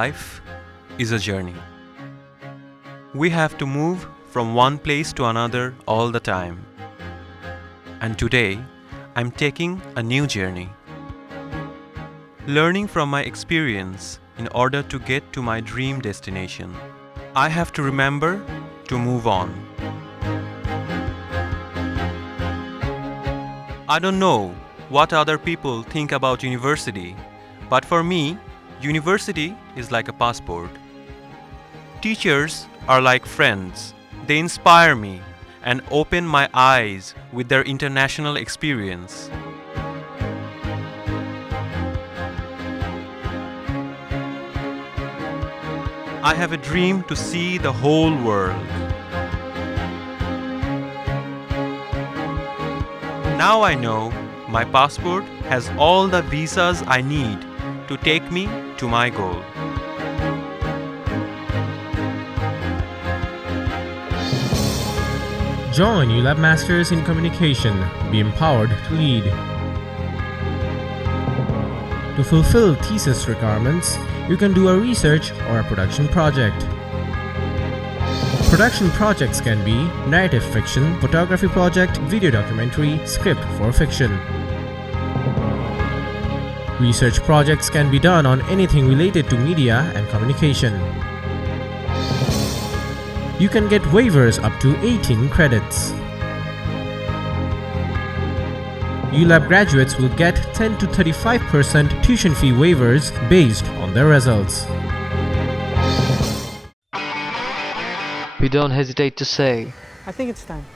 life is a journey. We have to move from one place to another all the time. And today, I'm taking a new journey. Learning from my experience in order to get to my dream destination. I have to remember to move on. I don't know what other people think about university, but for me, university is like a passport. Teachers are like friends. They inspire me and open my eyes with their international experience. I have a dream to see the whole world. Now I know my passport has all the visas I need to take me to my goal. Join ULab Masters in Communication. Be empowered to lead. To fulfill thesis requirements, you can do a research or a production project. Production projects can be narrative fiction, photography project, video documentary, script for fiction. Research projects can be done on anything related to media and communication. You can get waivers up to 18 credits. ULab graduates will get 10 to 35% tuition fee waivers based on their results. We don't hesitate to say, I think it's time.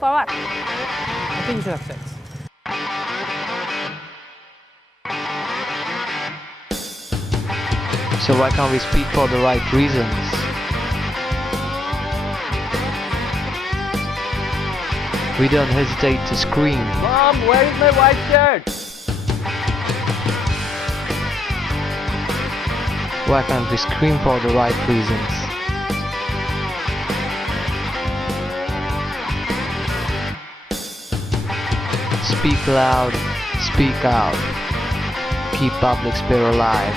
For what? I think you should have sex. so why can't we speak for the right reasons? We don't hesitate to scream, Mom, where is my white shirt? why can't we scream for the right reasons? Speak loud, speak out, keep public spirit alive.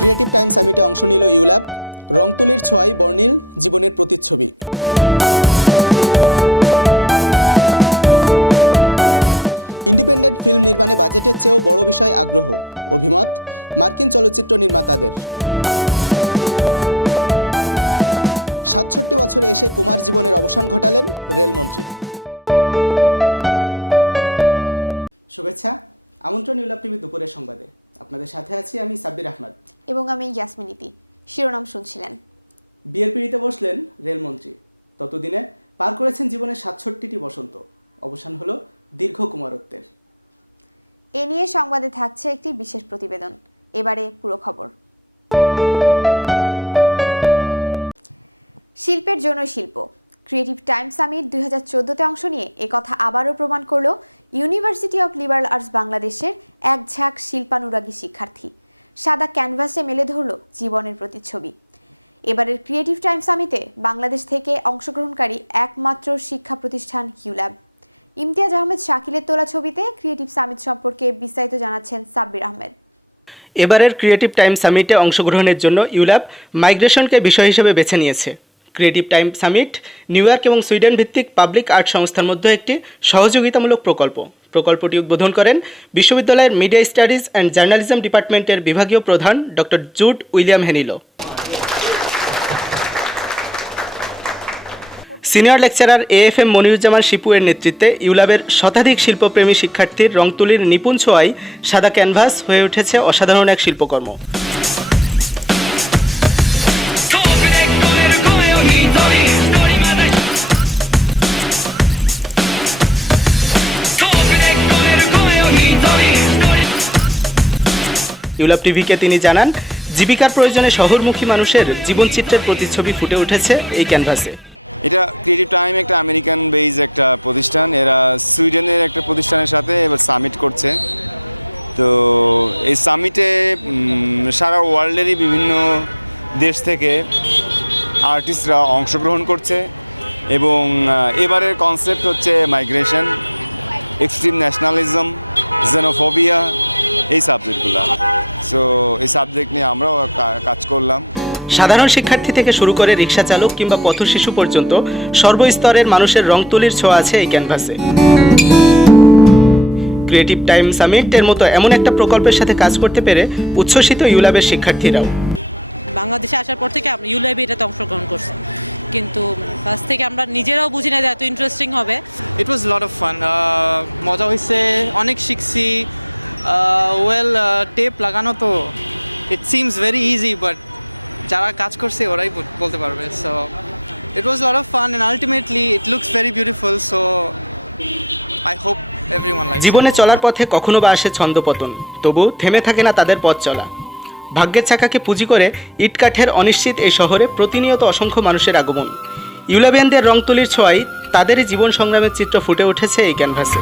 Creative time সামিটে অংশ নিল ULAB. রংতুলির ছোঁয়ায় বর্ণিল জীবনের প্রতিচ্ছবি। Independent film নির্মাণে বাজেটের চেয়েও বড় বিষয় আগ্রহ, অভিমত মার্কিন চলচ্চিত্র নির্মাতাদের। ৬৭ বছরে এসে কুমার জীবনের অবসান ঘটালেন রেলমন্ত্রী। শুভেচ্ছা, আমন্ত্রণ ইউল্যাব টিভি দুপুরের সংবাদে। আপনাদের সাথে আছি আমি সাব্বির আহমদ এবং আমি ইয়াসমিন ইতি। শিরোনাম শুনছিলেন। বিয়ের পিঁড়িতে বসলেন রেলমন্ত্রী। ততদিনে পার করেছেন জীবনের ৬৭টি বসন্ত। অবসান হলো দীর্ঘ কুমারত্বের। এ নিয়ে সংবাদে থাকছে একটি বিশেষ প্রতিবেদন। এবারে পুরো খবর। শিল্পের জন্য শিল্প ক্রিয়েটিভ টাইম সামিট 2014-তে অংশ নিয়ে একথা আবারও প্রমাণ করল ইউনিভার্সিটি অব লিবারাল আর্টস বাংলাদেশের এক ঝাঁক শিল্পানুরাগী শিক্ষার্থী। সাদা ক্যানভাসে মেলে ধরল জীবনের প্রতিচ্ছবি। এবারের ক্রিয়েটিভ টাইম সামিটে বাংলাদেশ থেকে অংশগ্রহণকারী একমাত্র শিক্ষা প্রতিষ্ঠান ইউল্যাব। ইমতিয়াজ আহমেদ শাকিলের তোলা ছবিতে ক্রিয়েটিভ সামিট সম্পর্কে বিস্তারিত জানাচ্ছেন সাব্বির আহমেদ। এবারের ক্রিয়েটিভ টাইম সামিটে অংশগ্রহণের জন্য ইউল্যাব মাইগ্রেশনকে বিষয় হিসেবে বেছে নিয়েছে। Creative time summit new York এবং সুইডেন ভিত্তিক পাবলিক আর্ট সংস্থার মধ্যে একটি সহযোগিতামূলক প্রকল্প। প্রকল্পটি উদ্বোধন করেন বিশ্ববিদ্যালয়ের মিডিয়া স্টাডিজ অ্যান্ড জার্নালিজম ডিপার্টমেন্টের বিভাগীয় প্রধান doctor Jude William Henilo. Senior lecturer AFM Moniruzzaman Shipu এর নেতৃত্বে ইউল্যাবের শতাধিক শিল্পপ্রেমী শিক্ষার্থীর রং তুলির নিপুণ ছোঁয়ায় সাদা ক্যানভাস হয়ে উঠেছে অসাধারণ এক শিল্পকর্ম। ইউল্যাব টিভিকে তিনি জানান, জীবিকার প্রয়োজনে শহরমুখী মানুষের জীবনচিত্রের প্রতিচ্ছবি ফুটে উঠেছে এই ক্যানভাসে। এটা ক্রিয়েটিভ টাইম একটা আমেরিকান বেজ একটা প্রতিষ্ঠান, এরা সুইডেনের একটা প্রতিষ্ঠানের সাথে এবার সামিট করছে। তো এই সামিটে সারা ওয়ার্ল্ডেরই বিভিন্ন দেশ থেকে আর্টিস্টরা অংশগ্রহণ করছে এবং এবারের কনসেপ্ট হচ্ছে মাইগ্রেশন, এক্সট্রিম ন্যাশনালিজম, জেনোফোবিয়া, এই সাবজেক্টগুলো। সো এই সাবজেক্ট নিয়ে আমরাও কাজ করলাম। সাধারণ শিক্ষার্থী থেকে শুরু করে রিক্সা চালক কিংবা পথশিশু পর্যন্ত সর্বস্তরের মানুষের রং তুলির ছোঁয়া আছে এই ক্যানভাসে। ক্রিয়েটিভ টাইম সামিট এর মতো এমন একটা প্রকল্পের সাথে কাজ করতে পেরে উচ্ছ্বসিত ইউল্যাবের শিক্ষার্থীরাও। বাংলাদেশে আসার পর থেকে ইউল্যাবে এটাতে অংশগ্রহণ করছে, কিন্তু ফার্স্ট থেকে আমরা নিজেরাও বুঝি না যে এত ইন্টারেস্টিং হবে। ইট ওয়াজ লট অফ ফান, মজা হয়েছে, অনেক শিখছি। টেপ লাগানো তো it seems very easy, but যারা কাজ করছে ওরাই বলতে পারবে। So it was lot of fun and ultimately it looks very beautiful. So I hope everyone likes. জীবনে চলার পথে কখনো বা আসে ছন্দপতন, তবু থেমে থাকে না তাদের পথ চলা। ভাগ্যের চাকাকে পুঁজি করে ইটকাঠের অনিশ্চিত এই শহরে প্রতিনিয়ত অসংখ্য মানুষের আগমন। ইউল্যাবিয়ানদের রং তুলির ছোঁয়ায় তাদেরই জীবন সংগ্রামের চিত্র ফুটে উঠেছে এই ক্যানভাসে।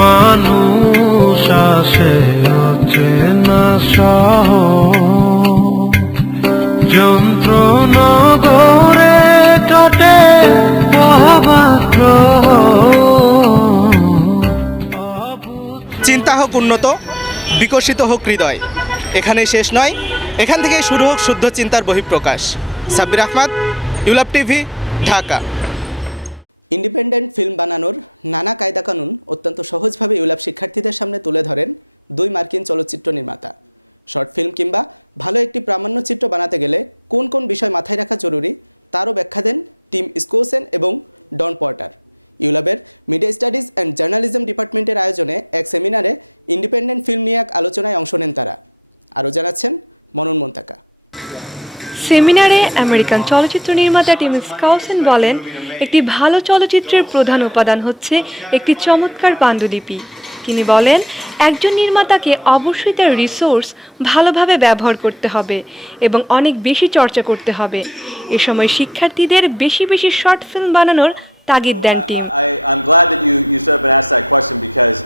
মানুষ আসে অচেনা যন্ত্রনগরে কাটে চিন্তা হোক উন্নত, বিকশিত হোক হৃদয়, এখানেই শেষ নয়, এখান থেকেই শুরু হোক শুদ্ধ চিন্তার বহিঃপ্রকাশ। Sabbir Ahmed, ULAB TV, Dhaka. Independent film বানানোর নানা কায়দা কানুন অত্যন্ত সহজভাবে ইউল্যাব শিক্ষার্থীদের সামনে তুলে ধরেন দুই মার্কিন চলচ্চিত্র নির্মাতা। শর্ট ফিল্ম কিংবা ভালো একটি প্রামাণ্যচিত্র বানাতে গেলে কোন কোন বিষয় মাথায় রাখা জরুরি তারও ব্যাখ্যা দেন টিম স্কোসেন এবং ডন পর্টার। ইউল্যাবের মিডিয়া স্টাডিজ অ্যান্ড জার্নালিজম ডিপার্টমেন্টের আয়োজনে এক সেমিনারে ইন্ডিপেন্ডেন্ট ফিল্ম নিয়ে এক আলোচনায় অংশ নেন তারা। আরও জানাচ্ছেন মনন মন্তাকা। সেমিনারে আমেরিকান চলচ্চিত্র নির্মাতা টিম স্কাউসেন বলেন, একটি ভালো চলচ্চিত্রের প্রধান উপাদান হচ্ছে একটি চমৎকার পাণ্ডুলিপি। তিনি বলেন, একজন নির্মাতাকে অবশ্যই তার রিসোর্স ভালোভাবে ব্যবহার করতে হবে এবং অনেক বেশি চর্চা করতে হবে। এ সময় শিক্ষার্থীদের বেশি বেশি শর্ট ফিল্ম বানানোর তাগিদ দেন team. I'm glad that you stood up and asked that question because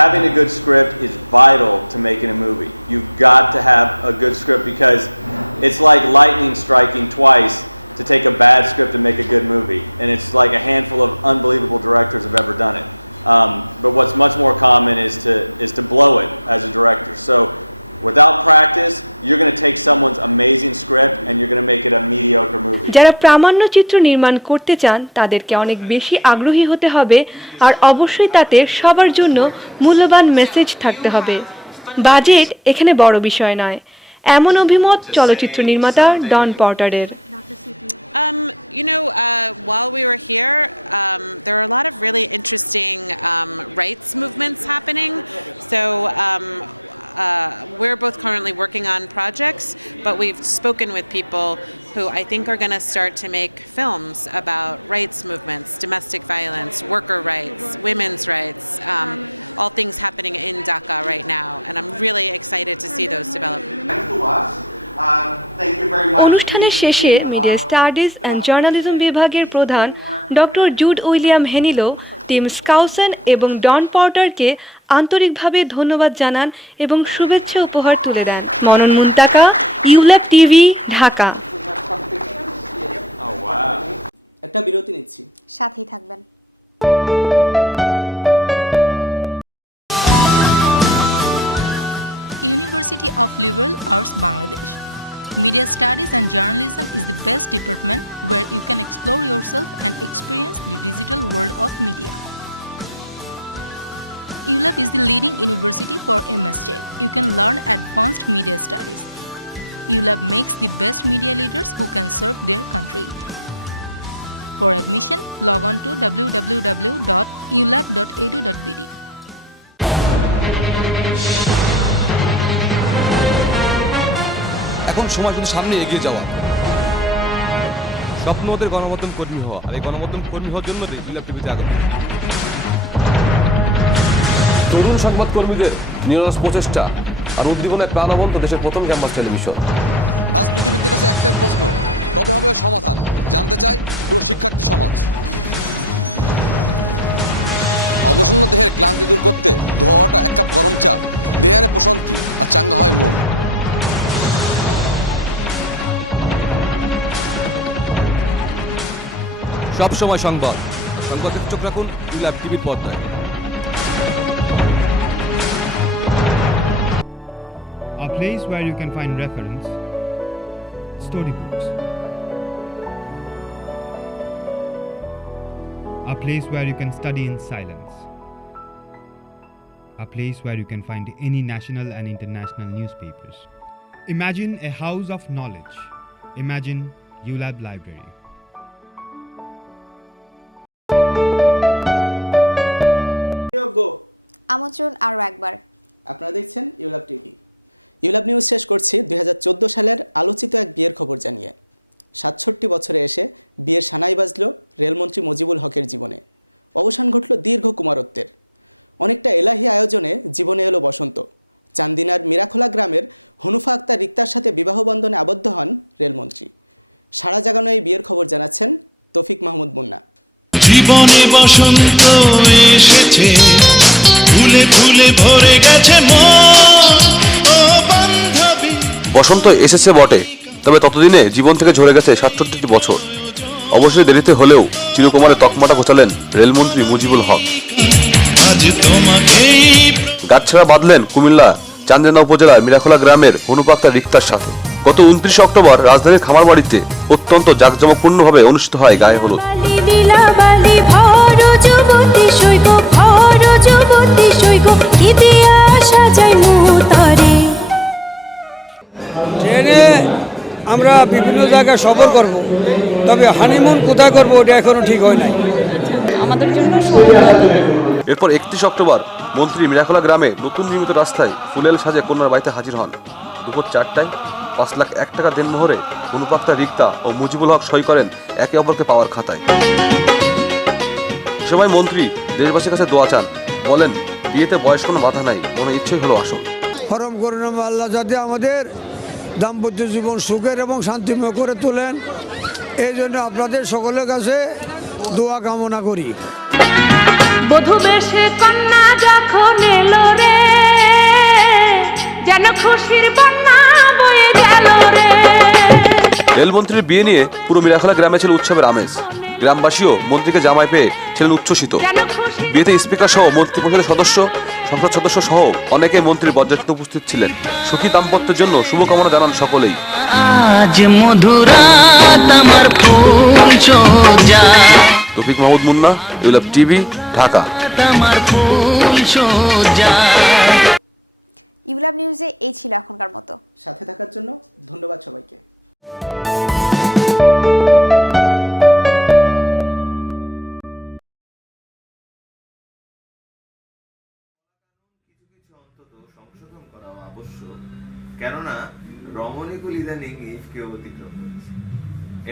having a good script is vital to making a movie. You've got to have a good script because it's like lightning striking twice to take a bad script and make a good movie. And it's like a handful of unbelievable directors have ever done it. But what's much more common is to blow it as a director. So without practice, you're going to take someone's amazing script and you're going to make it a mediocre movie. যারা প্রামাণ্যচিত্র নির্মাণ করতে চান তাদেরকে অনেক বেশি আগ্রহী হতে হবে আর অবশ্যই তাতে সবার জন্য মূল্যবান মেসেজ থাকতে হবে। বাজেট এখানে বড় বিষয় নয়, এমন অভিমত চলচ্চিত্র নির্মাতা ডন পর্টারের। While we were here, there are a lot of really interesting rights movements happening. So we're both currently working on projects, but we've spoken with people who I think are going to start to make films about rights movements, domestic violence, worker rights, women's rights, all things happening in Dhaka right now. And I'm really excited to see those develop. অনুষ্ঠানের শেষে media studies and journalism বিভাগের প্রধান doctor Jude William হেনিলো team স্কাউসেন এবং ডন পর্টারকে আন্তরিকভাবে ধন্যবাদ জানান এবং শুভেচ্ছা উপহার তুলে দেন। মনন মুন্তাকা, ইউল্যাব টিভি, ঢাকা। একটা বিরতি নিচ্ছি, সাথেই থাকবেন। University of Liberal Arts Bangladesh. Media Studies and Journalism is the best department where you can explore yourself and experience the digital world of media. ULAB is the leading university for MSJ. You can learn advanced media studies. ULAB makes the best media leaders who can serve their country. For admission, log on to www.ulab.edu.bd. এখন সময় শুধু সামনে এগিয়ে যাওয়া, স্বপ্ন ওদের গণমাধ্যম কর্মী হওয়া, আর এই গণমাধ্যম কর্মী হওয়ার জন্য ULAB টিভিতে আগত তরুণ সংবাদকর্মীদের নিরলস প্রচেষ্টা আর উদ্দীপনায় প্রাণবন্ত দেশের প্রথম ক্যাম্পাস টেলিভিশন। রাজনীতিবিদদের কাছে একটাই প্রশ্ন, কবে হবে সমাধান? জানতে চাই পুরো শিক্ষার্থী সমাজ। অবসন্ন দেহের ক্লান্তি দূর করতে ধোয়াটা এক কাপ গরম চা, দেহে আনে প্রশান্তি আর চাঙ্গা হয় মন। সব সময় সংবাদের চোখ রাখুন ULAB টিভির পর্দায়। A place where you can find reference, storybooks. A place where you can study in silence. A place where you can find any national and international newspapers. Imagine a house of knowledge. Imagine ULAB Library. আমন্ত্রণ আরও একবার। আপনারা দেখছেন ULAB TV. ULAB news শেষ করছি 2014 সালের আলোচিত এক বিয়ের খবর জানিয়ে। 67 বছরে এসে বিয়ের সানাই বাজল রেলমন্ত্রী মুজিবুল হকের জীবনে। অবসান ঘটল দীর্ঘ কুমারত্বের। অনেকটা এলাহি আয়োজনে জীবনে এলো বসন্ত। চান্দিনার মিরাখোলা গ্রামের হনুফা আক্তার রিক্তার সাথে বিবাহ বন্ধনে আবদ্ধ হন রেলমন্ত্রী। সারা জাগানো এই বিয়ের খবর জানাচ্ছেন তৌফিক মাহমুদ মুন্না। জীবনে বসন্ত এসেছে, ফুলে ফুলে ভরে গেছে মন ও বান্ধবী। বসন্ত এসেছে বটে, তবে ততদিনে জীবন থেকে ঝরে গেছে 67টি বছর। অবশ্যই দেরিতে হলেও চিরকুমারের তকমাটা ঘোচালেন রেলমন্ত্রী মুজিবুল হক। গাছছাড়া বাঁধলেন কুমিল্লা চান্দিনা উপজেলার মিরাখোলা গ্রামের হনুফা আক্তার রিক্তার সাথে। গত 29 অক্টোবর রাজধানীর খামারবাড়িতে অত্যন্ত জাঁকজমকপূর্ণভাবে অনুষ্ঠিত হয় গায়ে হলুদ। ট্রেনে আমরা বিভিন্ন জায়গায় সফর করব, তবে হানিমুন কোথায় করব ওটা এখনো ঠিক হয় নাই আমাদের জন্য। এরপর 31 অক্টোবর মন্ত্রী মিরাখোলা গ্রামে নতুন নির্মিত রাস্তায় ফুলেল সাজে কন্যার বাড়িতে হাজির হন। দুপুর 4টায় 5,01,000 টাকা দেনমোহরে হনুফা আক্তার রিক্তা ও মুজিবুল হক সই করেন একে অপরকে পাওয়ার খাতায়। সময় মন্ত্রী দেশবাসীর কাছে দোয়া চান, বলেন বিয়েতে বয়স কোনো বাধা নাই, মনে ইচ্ছেই হলো আসল। ফরম করুন আল্লাহ যাতে আমাদের দাম্পত্য জীবন সুখের এবং শান্তিময় করে তোলেন, এই জন্য আপনাদের সকলের কাছে দোয়া কামনা করি। বধূ বেশে কন্যা যখন এলো রে, যেন খুশির বন্যা বয়ে গেল রে। রেলমন্ত্রীর বিয়ে নিয়ে পুরো মিরাখোলা গ্রামে ছিল উৎসবের আমেজ। গ্রামবাসীও মন্ত্রীকে জামাই পেয়ে ছিলেন উচ্ছ্বসিত। বিয়েতে স্পিকার সহ মন্ত্রী পরিষদের সদস্য, সংসদ সদস্য সহ অনেকে মন্ত্রীর বরযাত্রীতে উপস্থিত ছিলেন। সুখী দাম্পত্যের জন্য শুভকামনা জানান সকলেই। আজ মধুরাত আমার ফুল সোজা। তৌফিক মাহমুদ মুন্না, ULAB টিভি, ঢাকা। আমার ফুল সোজা। ULAB নিউজে এই ছিল এখনকার মতো। সাথে থাকার জন্য ধন্যবাদ সবাইকে। কেননা রমণীকুল ইদানিং ইফকে অতিক্রম করেছে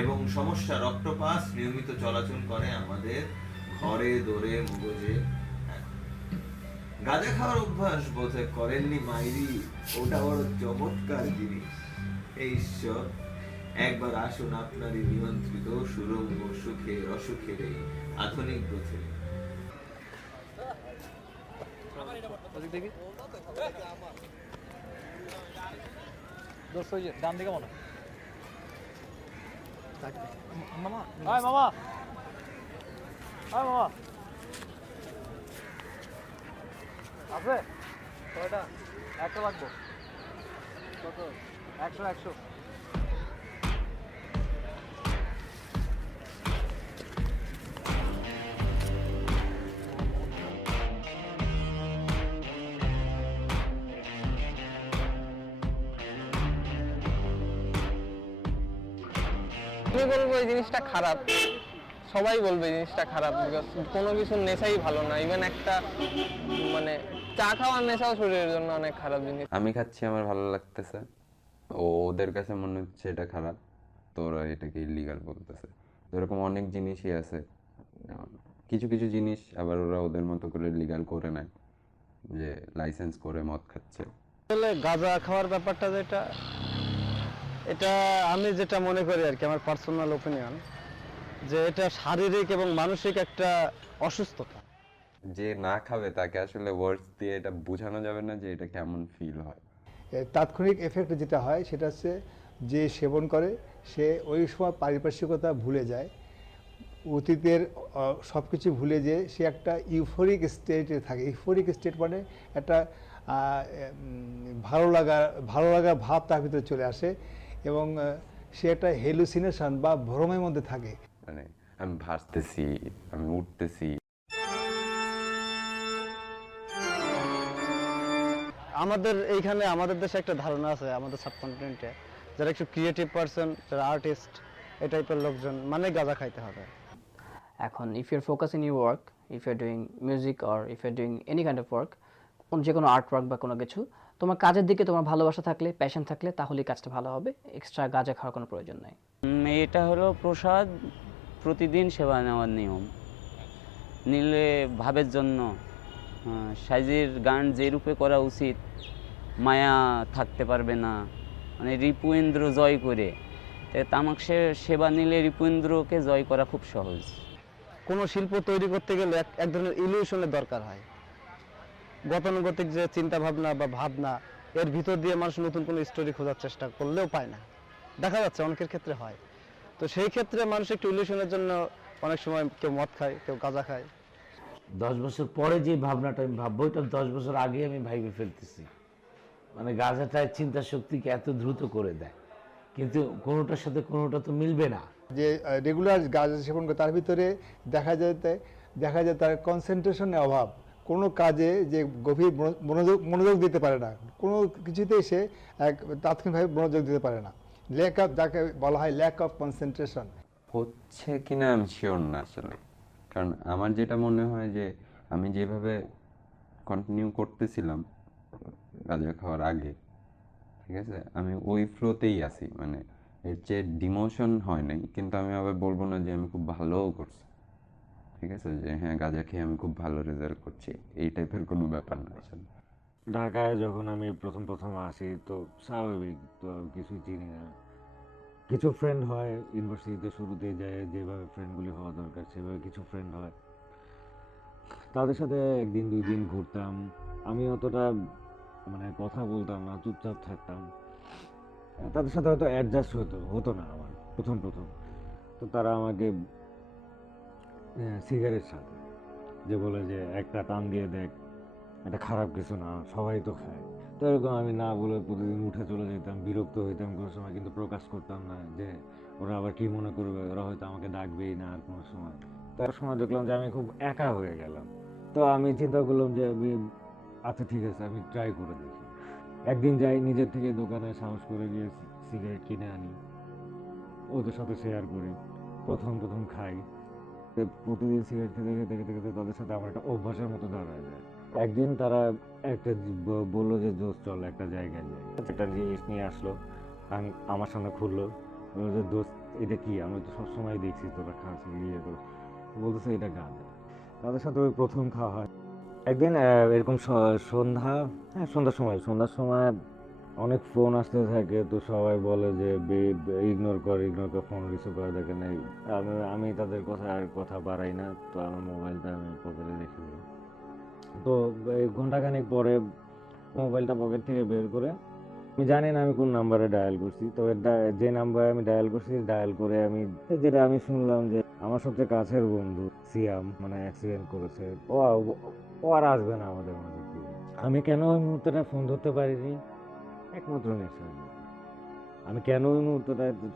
এবং সমস্যা রক্তপাত নিয়মিত চলাচল করে আমাদের ঘরে দোরে মগজে। গাঁজা খাওয়ার অভ্যাস বোধহয় করেননি মাইরি, ওটা বড় চমৎকার জিনিস। এই ঈশ্বর একবার আসুন আপনারই নিয়ন্ত্রিত সুরঙ্গ সুখে অসুখের এই আধুনিক পথে। ডান দিকে মনে মামা, আয় মামা, আয় মামা, আছে কয়টা? একটা লাগবো। 100 আমি বলবো এই জিনিসটা খারাপ, সবাই বলবে এই জিনিসটা খারাপ, বিকজ কোনো কিছুর নেশাই ভালো না। ইভেন একটা মানে চা খাওয়ার নেশাও শরীরের জন্য অনেক খারাপ জিনিস। আমি খাচ্ছি, আমার ভালো লাগতেছে, ওদের কাছে মনে হচ্ছে এটা খারাপ, তো ওরা এটাকে ইলিগাল বলতেছে। তো এরকম অনেক জিনিসই আছে, কিছু কিছু জিনিস আবার ওরা ওদের মতো করে লিগাল করে নেয়, যে লাইসেন্স করে মদ খাচ্ছে। আসলে গাঁজা খাওয়ার ব্যাপারটা যেটা, এটা আমি যেটা মনে করি আর কি, আমার পার্সোনাল ওপিনিয়ন, যে এটা শারীরিক এবং মানসিক একটা অসুস্থতা। যে না খাবে তাকে আসলে ওয়ার্ডস দিয়ে এটা বোঝানো যাবে না যে এটা কেমন ফিল হয়। তাৎক্ষণিক এফেক্ট যেটা হয় সেটা হচ্ছে যে সেবন করে সে ওই সময় পারিপার্শ্বিকতা ভুলে যায়, অতীতের সব কিছু ভুলে যেয়ে সে একটা ইউফোরিক স্টেটে থাকে। ইউফোরিক স্টেট মানে একটা ভালো লাগা ভাব তার ভিতরে চলে আসে এবং সে একটা হেলুসিনেশন বা ভ্রমের মধ্যে থাকে। মানে আমি ভাসতেছি, আমি উঠতেছি। আমাদের এইখানে আমাদের দেশে একটা ধারণা আছে, আমাদের সাবকন্টিনেন্টে যারা একটু ক্রিয়েটিভ পারসন, যারা আর্টিস্ট, এই টাইপের লোকজন মানে গাঁজা খাইতে হবে। এখন if your focus in your work, if your doing music or if your doing any kind of work, যে কোনো আর্ট ওয়ার্ক বা কোনো কিছু, তোমার কাজের দিকে তোমার ভালোবাসা থাকলে, প্যাশন থাকলে, তাহলেই কাজটা ভালো হবে। এক্সট্রা গাঁজা খাওয়ার কোনো প্রয়োজন নাই। এটা হলো প্রসাদ, প্রতিদিন সেবা নেওয়ার নিয়ম। নিলে ভাবের জন্য সাইজের গান যে রূপে করা উচিত, মায়া থাকতে পারবে না, মানে রিপুইন্দ্র জয় করে। তামাক সেবা নিলে রিপুইন্দ্রকে জয় করা খুব সহজ। কোনো শিল্প তৈরি করতে গেলে এক ধরনের ইলিউশনের দরকার হয়। গতানুগতিক যে চিন্তা ভাবনা বা ভাবনা, এর ভিতর দিয়ে মানুষ নতুন কোনো স্টোরি খোঁজার চেষ্টা করলেও পায় না, দেখা যাচ্ছে অনেকের ক্ষেত্রে হয়। তো সেই ক্ষেত্রে মানুষ একটু ইলিউশনের জন্য অনেক সময় কেউ মদ খায়, কেউ গাঁজা খায়। 10 বছর পরে যে ভাবনাটা আমি ভাববো, এটা 10 বছর আগে আমি ভাইবে ফেলতেছি। মানে গাঁজাটায় চিন্তা শক্তিকে এত দ্রুত করে দেয়, কিন্তু কোনোটার সাথে কোনোটা তো মিলবে না। যে রেগুলার গাঁজা সেবন করে তার ভিতরে দেখা যায় তার কনসেন্ট্রেশনের অভাব, কোনো কাজে যে গভীর মনোযোগ দিতে পারে না, কোনো কিছুতেই সে তাৎক্ষণিকভাবে মনোযোগ দিতে পারে না। ল্যাক অফ, যাকে বলা হয় ল্যাক অফ কনসেন্ট্রেশন। হচ্ছে কিনা আমি শিওর না আসলে, কারণ আমার যেটা মনে হয় যে আমি যেভাবে কন্টিনিউ করতেছিলাম গাঁজা খাওয়ার আগে, ঠিক আছে, আমি ওই ফ্লোতেই আছি, মানে এর চেয়ে ডিমোশন হয় নাই। কিন্তু আমি আবার বলবো না যে আমি খুব ভালোও করছি, ঠিক আছে, যে হ্যাঁ গাঁজা খেয়ে আমি খুব ভালো রেজাল্ট করছি, এই টাইপের কোনো ব্যাপার না আসলে। ঢাকায় যখন আমি প্রথম আসি, তো স্বাভাবিক, তো কিছুই চিনি না। কিছু ফ্রেন্ড হয় ইউনিভার্সিটিতে, শুরুতে যায় যেভাবে ফ্রেন্ডগুলি হওয়া দরকার সেভাবে কিছু ফ্রেন্ড হয়, তাদের সাথে একদিন 2 দিন ঘুরতাম। আমি অতটা মানে কথা বলতাম না, চুপচাপ থাকতাম। তাদের সাথে হয়তো অ্যাডজাস্ট হতো না আমার প্রথম। তো তারা আমাকে সিগারেট সাথে যে বলে যে একটা টান দিয়ে দেখ, এটা খারাপ কিছু না, সবাই তো খায়। তো এরকম আমি না বলে প্রতিদিন উঠে চলে যেতাম, বিরক্ত হইতাম কোনো সময়, কিন্তু প্রকাশ করতাম না যে ওরা আবার কী মনে করবে, ওরা হয়তো আমাকে ডাকবেই না আর কোনো সময়। তার সময় দেখলাম যে আমি খুব একা হয়ে গেলাম। তো আমি চিন্তা করলাম যে আমি আচ্ছা ঠিক আছে, আমি ট্রাই করে দেখি। একদিন যাই, নিজের থেকে দোকানে সাহস করে গিয়ে সিগারেট কিনে আনি, ওদের সাথে শেয়ার করি, প্রথম খাই। প্রতিদিন সিগারেট খেতে তাদের সাথে আমার একটা অভ্যাসের মতো দাঁড়ায় যায়। একদিন তারা একটা বললো যে দোস্ত চল একটা জায়গায় যাই, একটা জিনিস নিয়ে আসলো, আমার সামনে খুললো, বললো যে দোস্ত এটা কি, আমি তো সবসময় দেখছি তোরা খাচ্ছি, ইয়ে করে বলতেছে এটা গাঁজা। তাদের সাথে ওই প্রথম খাওয়া হয়। একদিন এরকম সন্ধ্যার সময় অনেক ফোন আসতে থাকে, তো সবাই বলে যে ইগনোর কর, ফোন রিসিভ করে দেখে নেই। আমি তাদের কথা বাড়াই না, তো আমার মোবাইলটা আমি পকেটে রেখে দিই। তো ঘন্টাখানেক পরে মোবাইলটা পকেট থেকে বের করে, আমি জানি না আমি কোন নাম্বারে ডায়াল করছি, তবে যে নাম্বারে আমি ডায়াল করছি, ডায়াল করে যেটা আমি শুনলাম যে আমার সবচেয়ে কাছের বন্ধু সিয়াম মানে অ্যাক্সিডেন্ট করেছে, ও আর আসবে না আমাদের মাঝে। আমি কেন ওই মুহূর্তটা ফোন ধরতে পারিনি, একমাত্র নেশার জন্য। আমি কেন ওই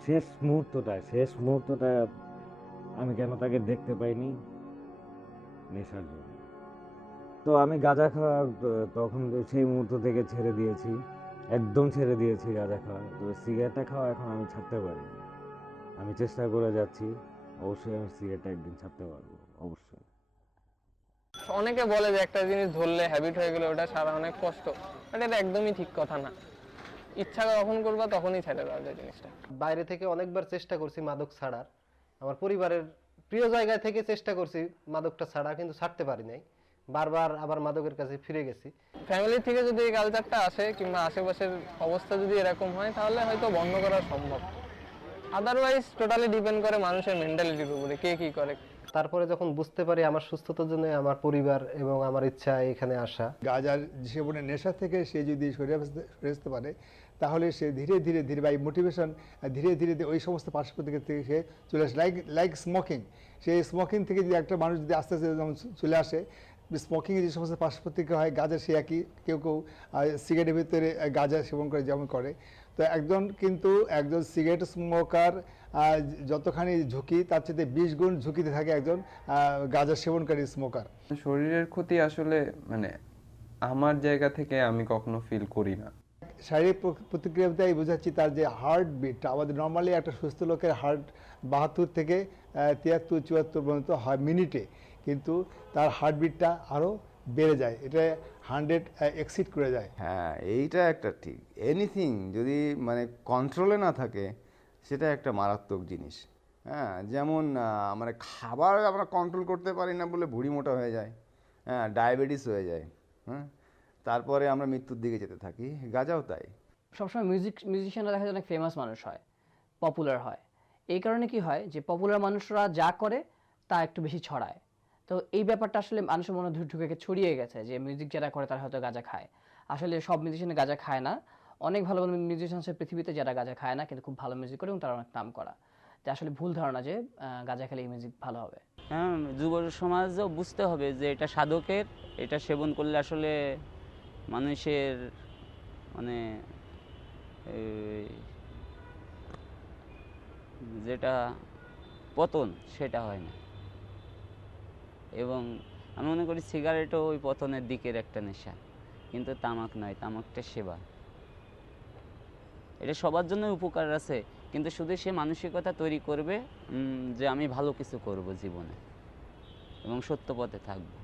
শেষ মুহূর্তটা আমি কেন তাকে দেখতে পাইনি? নেশার জন্য। তো আমি গাঁজা খাওয়া তখন সেই মুহূর্ত থেকে ছেড়ে দিয়েছি, একদম ছেড়ে দিয়েছি গাঁজা খাওয়া। তো সিগারেটটা খাওয়া এখন আমি ছাড়তে পারি, আমি চেষ্টা করে যাচ্ছি, অবশ্যই আমি সিগারেটটা একদিন ছাড়তে পারবো, অবশ্যই। অনেকে বলে যে একটা জিনিস ধরলে হ্যাবিট হয়ে গেলে ওটা ছাড়া অনেক কষ্ট, বাট এটা একদমই ঠিক কথা না। ইচ্ছা যখন করবা তখনই ছেড়ে দেওয়া যায় জিনিসটা। বাইরে থেকে অনেকবার চেষ্টা করছি মাদক ছাড়ার, আমার পরিবারের প্রিয় জায়গা থেকে চেষ্টা করছি মাদকটা ছাড়া, কিন্তু ছাড়তে পারি নাই, বারবার আবার মাদকের কাছে ফিরে গেছি। ফ্যামিলি থেকে যদি এই কালচারটা আসে কিংবা আশেপাশের অবস্থা যদি এরকম হয় তাহলে হয়তো বন্ধ করা সম্ভব। আদারওয়াইজ টোটালি ডিপেন্ড করে মানুষের মেন্টালিটির উপরে, কে কি করে। তারপরে যখন বুঝতে পারি আমার সুস্থতার জন্য আমার পরিবার এবং আমার ইচ্ছা এখানে আসা। গাঁজার সেবনের নেশা থেকে সে যদি সরে আসতে পারে, তাহলে সে ধীরে ধীরে বাই মোটিভেশন ধীরে ধীরে ওই সমস্ত পার্শ্বপ্রতিক্রিয়া থেকে সে চলে আসে। লাইক স্মোকিং, সেই স্মোকিং থেকে যদি একটা মানুষ যদি আস্তে আস্তে চলে আসে, স্মোকিংয়ে যে সমস্ত পার্শ্বপ্রতিক্রিয়া হয় গাঁজা সে একই, কেউ সিগারেটের ভিতরে গাঁজা সেবন করে যেমন করে। তো একজন সিগারেট স্মোকার যতখানি ঝুঁকি, তার চেয়ে 20 গুণ ঝুঁকিতে থাকে একজন গাঁজা সেবনকারী স্মোকার। শরীরের ক্ষতি আসলে মানে আমার জায়গা থেকে আমি কখনো ফিল করি না। শারীরিক প্রতিক্রিয়াটাই বোঝাচ্ছি, তার যে হার্ট বিট, আমাদের নর্মালি একটা সুস্থ লোকের হার্ট 72 থেকে 73-74 পর্যন্ত হয় মিনিটে, কিন্তু তার হার্টবিটটা আরও বেড়ে যায়, এটা 100 এক্সিড করে যায়। হ্যাঁ, এইটা একটা ঠিক। এনিথিং যদি মানে কন্ট্রোলে না থাকে সেটা একটা মারাত্মক জিনিস। হ্যাঁ, যেমন মানে খাবার আমরা কন্ট্রোল করতে পারি না বলে ভুঁড়ি মোটা হয়ে যায়, হ্যাঁ, ডায়াবেটিস হয়ে যায়, হ্যাঁ, তারপরে আমরা মৃত্যুর দিকে যেতে থাকি। গাঁজাও তাই। সবসময় মিউজিশিয়ানরা দেখা যায় অনেক ফেমাস মানুষ হয়, পপুলার হয়। এই কারণে কি হয় যে পপুলার মানুষরা যা করে তা একটু বেশি ছড়ায়। তো এই ব্যাপারটা আসলে মানুষের মনে ঢুকে ছড়িয়ে গেছে যে মিউজিক যারা করে তারা হয়তো গাঁজা খায়। আসলে সব মিউজিশিয়ান গাঁজা খায় না, অনেক ভালো ভালো মিউজিশিয়ান আছে পৃথিবীতে যারা গাঁজা খায় না কিন্তু খুব ভালো মিউজিক করে এবং তারা অনেক নাম করা। যে আসলে ভুল ধারণা যে গাঁজা খেলে এই মিউজিক ভালো হবে। হ্যাঁ, যুব সমাজও বুঝতে হবে যে এটা সাধকের, এটা সেবন করলে আসলে মানুষের মানে যেটা পতন সেটা হয় না। এবং আমি মনে করি সিগারেটও ওই পতনের দিকের একটা নেশা, কিন্তু তামাক নয়, তামাকটা সেবা। এটা সবার জন্য উপকার আছে, কিন্তু শুধু সে মানসিকতা তৈরি করবে যে আমি ভালো কিছু করব জীবনে এবং সত্য পথে থাকবো।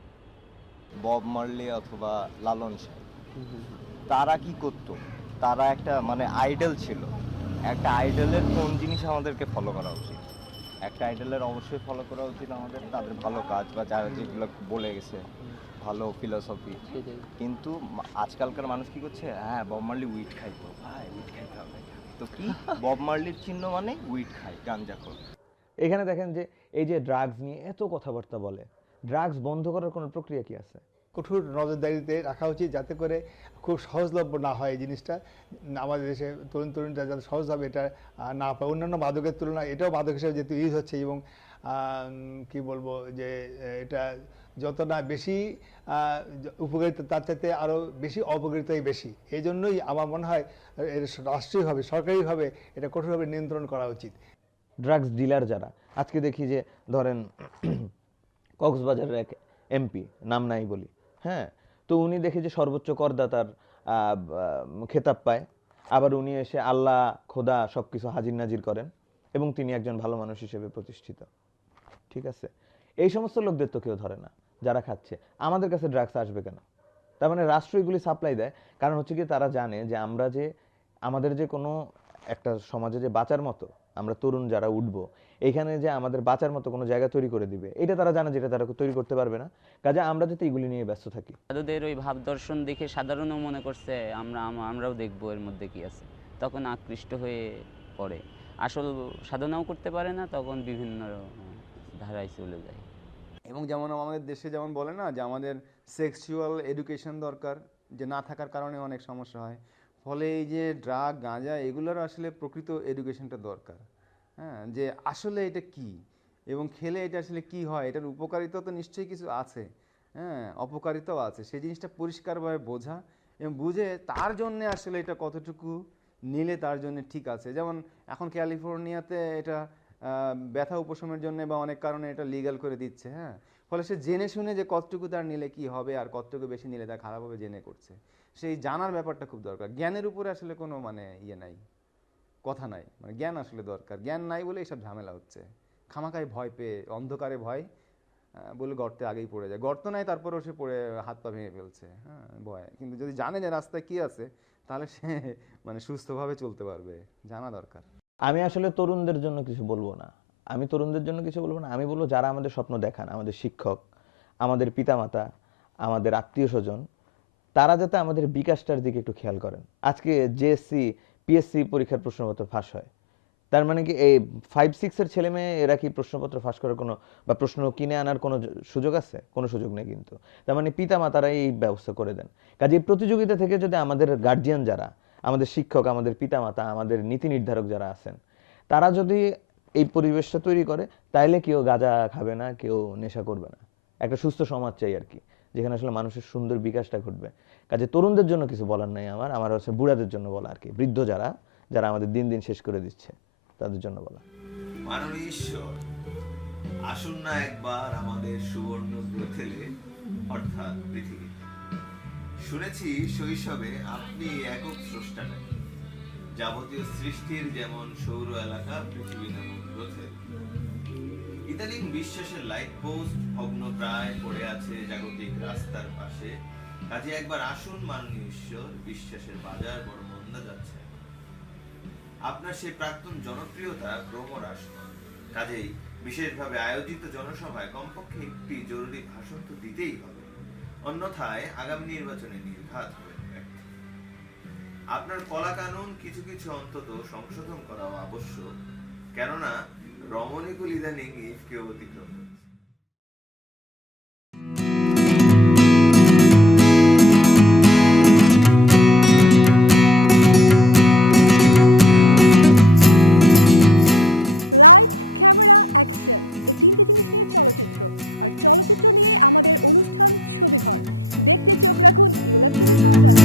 বব মার্লি অথবা লালন শাহ, তারা কি করতো? তারা একটা মানে আইডল ছিল। একটা আইডলের কোন জিনিস আমাদেরকে ফলো করা উচিত? একটা আইডলের অবশ্যই ফলো করা উচিত আমাদের তাদের ভালো কাজ বা যারা যেগুলো বলে গেছে, ভালো ফিলোসফি। কিন্তু আজকালকার মানুষ কি করছে? হ্যাঁ, বব মার্লি উইড খাইতো, ভাই উইড খাইতে হবে। তো কি বব মার্লির চিহ্ন মানে উইড খায়, গাঞ্জাখোর। এখানে দেখেন যে এই যে ড্রাগস নিয়ে এত কথাবার্তা বলে, ড্রাগস বন্ধ করার কোনো প্রক্রিয়া কি আছে? কঠোর নজরদারিতে রাখা উচিত, যাতে করে খুব সহজলভ্য না হয় এই জিনিসটা, আমাদের দেশে তরুণরা যাতে সহজভাবে এটা না পায়। অন্যান্য মাদকের তুলনায় এটাও মাদক হিসেবে যেহেতু ইউজ হচ্ছে, এবং কি বলবো যে এটা যত না বেশি উপকারিতা তার চাইতে আরও বেশি অপকারিতাই বেশি। এই জন্যই আমার মনে হয় রাষ্ট্রীয়ভাবে সরকারিভাবে এটা কঠোরভাবে নিয়ন্ত্রণ করা উচিত। ড্রাগস ডিলার যারা, আজকে দেখি যে ধরেন কক্সবাজারের এক এমপি, নাম নাই বলি, হ্যাঁ, তো উনি দেখি যে সর্বোচ্চ করদাতার খেতাব পায়, আবার উনি এসে আল্লাহ খোদা সব কিছু হাজির নাজির করেন এবং তিনি একজন ভালো মানুষ হিসেবে প্রতিষ্ঠিত। ঠিক আছে, এই সমস্ত লোকদের তো কেউ ধরে না যারা খাচ্ছে। আমাদের কাছে ড্রাগস আসবে কেন? তার মানে রাষ্ট্র এগুলি সাপ্লাই দেয়, কারণ হচ্ছে কি তারা জানে যে আমরা যে আমাদের যে কোনো একটা সমাজে যে বাঁচার মতো, আমরা তরুণ যারা উঠবো এখানে যে আমাদের বাঁচার মতো কোনো জায়গা তৈরি করে দিবে, এটা তারা জানে, যেটা তারা তৈরি করতে পারবে না। কাজে আমরা যাতে এগুলি নিয়ে ব্যস্ত থাকি। সাধুদের ওই ভাব দর্শন দেখে সাধারণও মনে করছে আমরাও দেখবো এর মধ্যে কি আছে, তখন আকৃষ্ট হয়ে পড়ে, আসল সাধনাও করতে পারে না, তখন বিভিন্ন ধারায় চলে যায়। এবং যেমন আমাদের দেশে যেমন বলে না যে আমাদের সেক্সুয়াল এডুকেশন দরকার, যে না থাকার কারণে অনেক সমস্যা হয়, ফলে এই যে ড্রাগ গাঁজা এগুলোর আসলে প্রকৃত এডুকেশনটা দরকার। হ্যাঁ, যে আসলে এটা কি এবং খেলে এটা আসলে কি হয়, এটার উপকারিতা তো নিশ্চয়ই কিছু আছে, হ্যাঁ, অপকারিতাও আছে, সেই জিনিসটা পরিষ্কারভাবে বোঝা এবং বুঝে তার জন্য আসলে এটা কতটুকু নিলে তার জন্য ঠিক আছে। যেমন এখন ক্যালিফোর্নিয়াতে এটা ব্যথা উপশমের জন্য বা অনেক কারণে এটা লিগ্যাল করে দিচ্ছে, হ্যাঁ, ফলে সে জেনে শুনে যে কতটুকু তার নিলে কি হবে আর কতটুকু বেশি নিলে তা খারাপ হবে জেনে করছে। সেই জানার ব্যাপারটা খুব দরকার। জ্ঞানের উপরে আসলে কোনো মানে ইয়ে নাই, কথা নাই, মানে জ্ঞান আসলে দরকার। জ্ঞান নাই বলে এইসব ঝামেলা হচ্ছে। খামাখায় ভয় পেয়ে, অন্ধকারে ভয় বলে গর্তে আগেই পড়ে যায়। গর্ত নাই তারপরেও সে পড়ে হাত পা ভেঙে ফেলছে, হ্যাঁ, ভয়। কিন্তু যদি জানে যে রাস্তায় কি আছে তাহলে সে মানে সুস্থভাবে চলতে পারবে, জানা দরকার। আমি আসলে তরুণদের জন্য কিছু বলবো না, আমি বলবো যারা আমাদের স্বপ্ন দেখান, আমাদের শিক্ষক, আমাদের পিতামাতা, আমাদের আত্মীয় স্বজন, তারা যাতে আমাদের বিকাশটার দিকে একটু খেয়াল করেন। আজকে জেএসসি পিএসসি পরীক্ষার প্রশ্নপত্র ফাঁস হয়, তার মানে কি এই 5-6 ছেলে মেয়ে এরা কি প্রশ্নপত্র ফাঁস করার কোনো বা প্রশ্ন কিনে আনার কোনো সুযোগ আছে? কোনো সুযোগ নেই। কিন্তু তার মানে পিতামাতারা এই ব্যবস্থা করে দেন। কাজে এই প্রতিযোগিতা থেকে যদি আমাদের গার্জিয়ান যারা, আমাদের শিক্ষক, আমাদের পিতামাতা, আমাদের নীতি নির্ধারক যারা আছেন, তারা যদি এই পরিবেশটা তৈরি করে, তাইলে কেউ গাঁজা খাবে না, কেউ নেশা করবে না। একটা সুস্থ সমাজ চাই আর কি, যেখানে আসলে মানুষের সুন্দর বিকাশটা ঘটবে। কাজে তরুণদের জন্য কিছু বলার নাই আমার হচ্ছে বুড়াদের জন্য বলা আর কি, বৃদ্ধ যারা আমাদের দিন দিন শেষ করে দিচ্ছে তাদের জন্য বলা। মাননীয় ঈশ্বর, আসুন না একবার আমাদের সুবর্ণ গ্রথেলে অর্থাৎ পৃথিবী। শুনেছি শৈশবে আপনি একক স্রষ্টা নেন, যাবতীয় সৃষ্টির যেমন সৌর এলাকা পৃথিবী নামক গ্রথেল। ইদানিং বিশ্বাসের লাইট পোস্ট ভগ্ন প্রায় পড়ে আছে জাগতিক রাস্তার পাশে। কাজে একবার আসুন মাননীয় ঈশ্বর, বিশ্বাসের বাজার বড় মন্দা যাচ্ছে। আপনার সেই প্রাক্তন জনপ্রিয়তা ক্রমহ্রাসমান, কাজেই বিশেষভাবে আয়োজিত জনসভায় কমপক্ষে একটি জরুরি ভাষণ তো দিতেই হবে, অন্যথায় আগামী নির্বাচনে নির্ঘাত হবে। আপনার কলা কানুন কিছু কিছু অন্তত সংশোধন করা আবশ্যক, কেননা রমণীকুল ইদানিং ইফকে অতিক্রম। লাইট, ক্যামেরা, অ্যাকশন, এই তিনটি জিনিস নিয়ে চলচ্চিত্র, আর চলচ্চিত্র নিয়ে আমাদের অনুষ্ঠান ছবিঘর। দেখতে চোখ রাখুন ইউলাভ টিভির পর্দায়।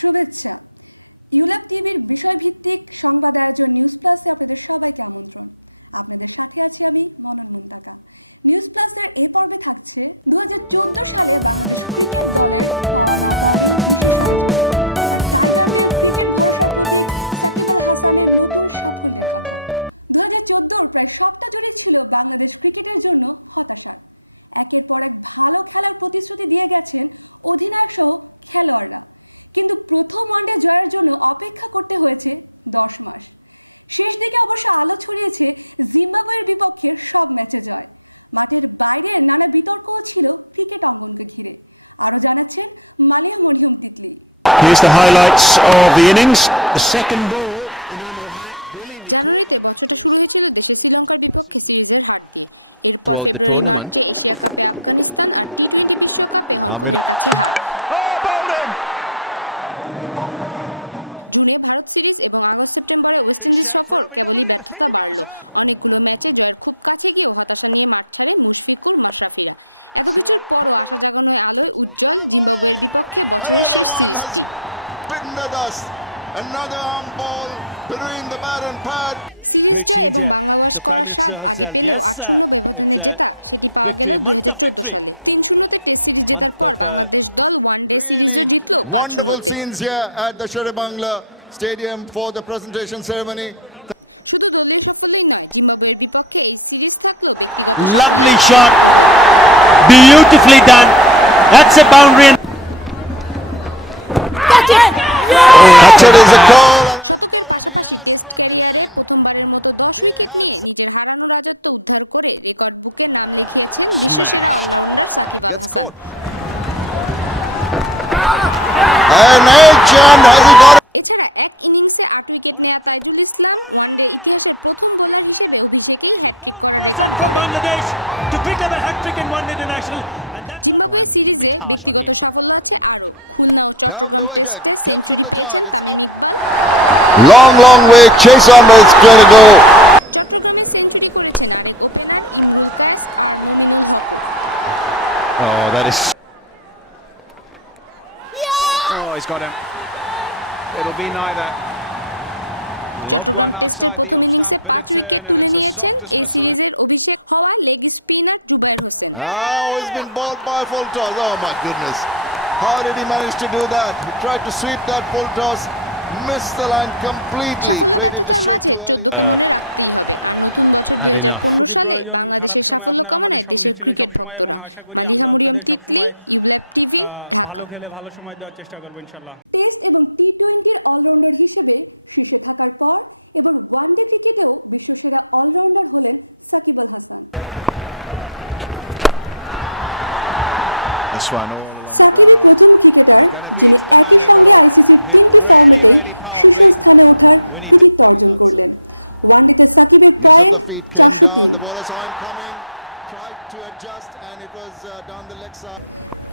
শুভেচ্ছা। ইউলাভ টিভির বিষয়ভিত্তিক সংবাদ আয়োজন নিউজ প্লাসে আপনাদের সবাইকে আমন্ত্রণ। আপনাদের সাথে আছি আমি মনন মুন্তাকা। নিউজ প্লাসের এই পর্বে থাকছে 2014 সালে বাংলাদেশ ক্রিকেট দলের পাওয়া না পাওয়ার বিশেষ আয়োজন, আর টাইগারদের ক্রিকেট ভরসার প্রতীক সাকিব আল হাসানের নতুন সাফল্যের কথা। 2014 প্রায় সবটা জুড়ে ছিল বাংলাদেশ ক্রিকেটের জন্য হতাশার। একের পর এক ভালো খেলার প্রতিশ্রুতি দিয়ে গেছেন অধিনায়ক সহ খেলোয়াড়রা, কিন্তু প্রথম ওয়ানডে জয়ের জন্য অপেক্ষা করতে হয়েছে 10 মাস। শেষ দিকে অবশ্য আলো ছড়িয়েছে জিম্বাবুয়ের বিপক্ষের সব ম্যাচে জয়। মাঠের বাইরের নানা বিতর্কও ছিল ক্রিকেট অঙ্গনকে ঘিরে। আরও জানাচ্ছেন মালিয়া মরিয়ম তিতলি। জানুয়ারিতে বছরটা শুরু হয়েছিল দেশে শ্রীলঙ্কার বিপক্ষে সিরিজের হার দিয়ে। এরপর ফেব্রুয়ারি মার্চে এশিয়া কাপে আফগানিস্তান আর টি-20 বিশ্বকাপে হংকংয়ের কাছে হার। জুনে ভারত সিরিজ এবং আগস্ট সেপ্টেম্বরে ওয়েস্ট ইন্ডিজ সফর কেবলই ব্যর্থতা বাড়ল। অনেকগুলো ম্যাচে জয়ের খুব কাছে গিয়েও হতাশা নিয়ে মাঠ ছাড়ে মুশফিকুর, মাশরাফিরা। এত কিছুর পরও আশা জাগানোয় আলোয় উজ্জ্বল জিম্বাবুয়ের বিপক্ষে বছরের শেষ সিরিজটি। সিরিজ জয় এবং বাংলা ওয়াশ করার স্বাদ আগে পেলেও 8-0 ব্যবধানে জেতা সেটি পাওয়া গেল 2014 সালে। 3-0 টেস্ট সিরিজ জেতার পর বাংলাদেশ দল ওয়ানডে সিরিজও জিতল 5-0। শুধু দলীয় সাফল্যই নয়, জিম্বাবুয়ের বিপক্ষে এই সিরিজ থাকলো ব্যক্তিগত Lovely shot. Beautifully done. That's a boundary. শতকের পাশাপাশি টেস্ট ক্যারিয়ারে প্রথমবারের মতো 10 উইকেট নিয়ে নিজের হারানো রাজত্ব উদ্ধার করে রেকর্ড বুকে নাম লিখিয়েছেন বিশ্বসেরা অলরাউন্ডার সাকিব আল হাসান। এছাড়া এক ইনিংসে 8 উইকেট নেয়া তাইজুল ইসলাম ওয়ানডে ইতিহাসের প্রথম বোলার হিসেবে অভিষেকেই হ্যাটট্রিক করার রেকর্ড গড়েন। জিম্বাবুয়ে সিরিজে ব্যক্তিগত সাফল্য আছে আরও। খুলনা ও চট্টগ্রাম টেস্টে সেঞ্চুরি পেয়েছেন তামিম ইকবাল। চট্টগ্রামে সেঞ্চুরি করেছেন আরেক ওপেনার ইমরুল কায়েস আর মুমিনুল হকও। চট্টগ্রাম টেস্টের প্রথম ইনিংসে 5 উইকেট তুলে নিয়েছেন এই সিরিজের অভিষেক হওয়া লেগ স্পিনার জুবায়ের হোসেন। সাফল্য ব্যর্থতার মাঝে 14কে মনে রাখতেই হবে। আর নতুন বছর 2015 সালে বাংলাদেশের সাফল্য কামনায় দেশের ক্রিকেট ভক্তরা। Maliha Mariyam Titli, ULAB TV, Dhaka. Test এবং টি-20-র অলরাউন্ডার হিসেবে শীর্ষে থাকার পর এবার ওয়ানডে ক্রিকেটেও বিশ্বসেরা অলরাউন্ডার হলেন সাকিব আল হাসান। সাকিবই প্রথম ক্রিকেটার যিনি একই সঙ্গে আইসিসির 3টি ফরম্যাটেই শীর্ষস্থানে ওঠার কৃতিত্ব অর্জন করলেন। ওয়ানডেতে সাকিবের পয়েন্ট 403।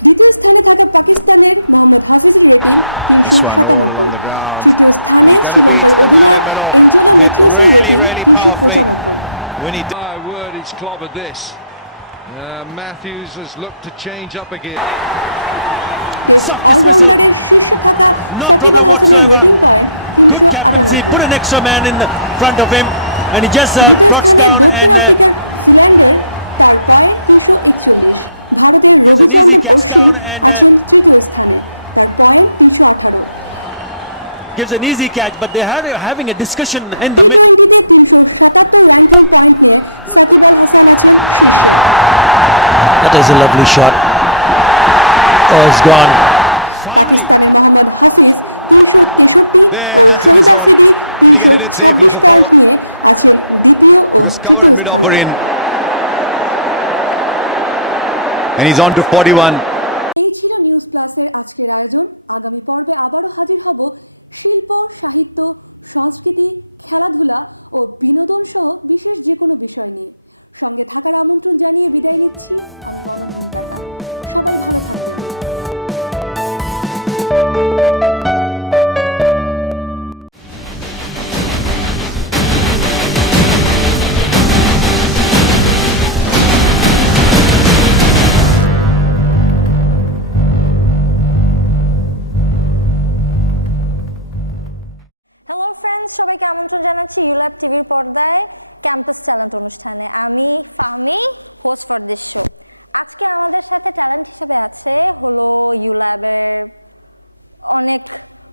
দ্বিতীয় স্থানে থাকা পাকিস্তানের মোহাম্মদ হাফিজের রেটিং 397। তৃতীয় স্থানে শ্রীলঙ্কার অধিনায়ক এঞ্জেলো ম্যাথিউসের রেটিং 395। টেস্ট অলরাউন্ডারের শীর্ষে থাকা সাকিব আল হাসানের রেটিং পয়েন্ট 398। দ্বিতীয় স্থানে দক্ষিণ আফ্রিকার ফিল্যান্ডার, তার পয়েন্ট 341। ভারতের রবিচন্দ্রন অশ্বিন আছেন তৃতীয় স্থানে, তার পয়েন্ট 318। টি-20-তে 377 র্যাঙ্কিং পয়েন্ট নিয়ে সাকিব আল হাসান আছেন শীর্ষে। পাকিস্তানের মোহাম্মদ হাফিজ 363 ও শহীদ আফ্রিদি 326 পয়েন্ট নিয়ে আছেন দ্বিতীয় ও তৃতীয় স্থানে। এই ছিল নিউজ প্লাসের আজকের আয়োজন। আগামী পর্বে আবারও হাজির হব শিল্প, সাহিত্য, সংস্কৃতি, খেলাধুলা ও বিনোদন সহ বিশেষ যে কোনো বিষয় নিয়ে। সঙ্গে থাকার আমন্ত্রণ জানিয়ে বিদায় নিচ্ছি আমি মনন মুন্তাকা। সবাই ভালো থাকবেন। হ্যালো ফ্রেন্ডস, সবাইকে আমন্ত্রণ জানাচ্ছি ইউল্যাব টিভির পর্দায় ক্যাম্পাস ট্যালেন্ট অনুষ্ঠানে। আমি ফাহমি, হোস্ট ফর দিস শো। আজকে আমাদের সাথে ট্যালেন্ট হিসেবে আছে হলো ইউল্যাবের অনেক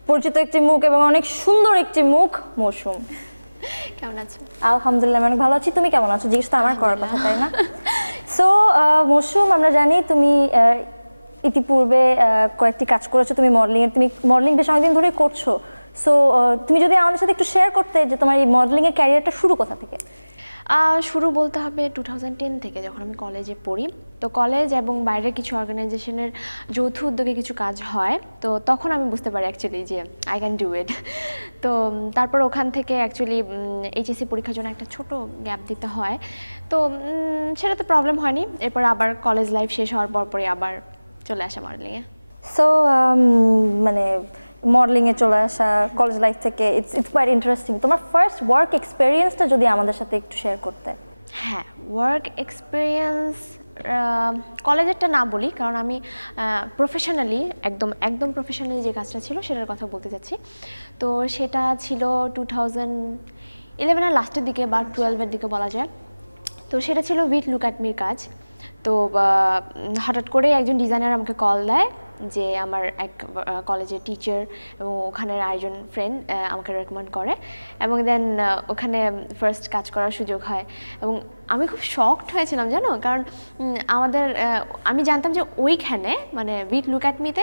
পরিচিত একটি মুখ এবং অনেক সুন্দর একটি মুখ, মৌসুম। কেমন আছো? আলহামদুলিল্লাহ, অনেক ভালো আছি। তুমি কেমন আছো? জিজ্ঞেস তো আমার করার কথা, তাই না? সো মৌসুম, আমরা জানি তুমি ইতিপূর্বে কয়েকটি কাজ করেছো। তুমি মডেলিং বেশ অনেকদিন ধরে করছো। সো তুমি যদি আমাদের সাথে একটু শেয়ার করতে যে তোমার এই মডেলিংয়ের ক্যারিয়ারটা শুরু কোথা থেকে? শুরু বলতে হবে 2010 থেকে, যখন আমি কলেজে পড়ি। তো কলেজ এবং বাইরের কিছু অর্গানাইজেশনের যৌথ উদ্যোগে কিছু কাজ হয়, তো তখন আমি বুঝতে পারি অ্যাকচুয়ালি যে আই ক্যান ডু ইট। তো তারপর ওখান থেকে অ্যাকচুয়ালি এইচএসসি পরীক্ষার জন্য একটা ছোট গ্যাপ দিতে হয়, তো সেটাতে প্রবলেম হয়নি। এরপর আবার কলেজ লাইফ শেষ হওয়ার পরই আবার চলে আসা মডেলিংয়ে। সো মানে মডেলিংয়ে চলে আসা কলেজ লাইফ থেকে ইটস কোয়াইট ইন্টারেস্টিং। তোমার ফার্স্ট ওয়ার্ক এক্সপিরিয়েন্সটা যদি আমাদের সাথে একটু শেয়ার করতে। হ্যাঁ, ওয়ার্ক এক্সপিরিয়েন্স কলেজেরটা না বলি, কারণ আমি প্রফেশনালি একদম প্রফেশনালি যে কাজটা ছিল সেটার কথা বলতে চাচ্ছি। তো সেটা ছিল 2011-এর লাস্টের দিকে বা 12-এর দিকে বলা যায়। তো সেটা ছিল উইথ লুক অ্যাট মির কাজ। তো হঠাৎ করে একজন ডিজাইনার আমাকে কল দেয় যে আমার এক কলেজের টিচার এবং ওখানের আরেকজন ফ্রেন্ড আমাকে রেকমেন্ড করে, এবং দেন ওখানে ফার্স্ট কাজ করার সুযোগ হয়। এবং আমি খুব শকড হয়েছিলাম জানো, কারণ আমাদের আমি জানতাম যে ওইখানে মানে উইথ লুক অ্যাট মিতে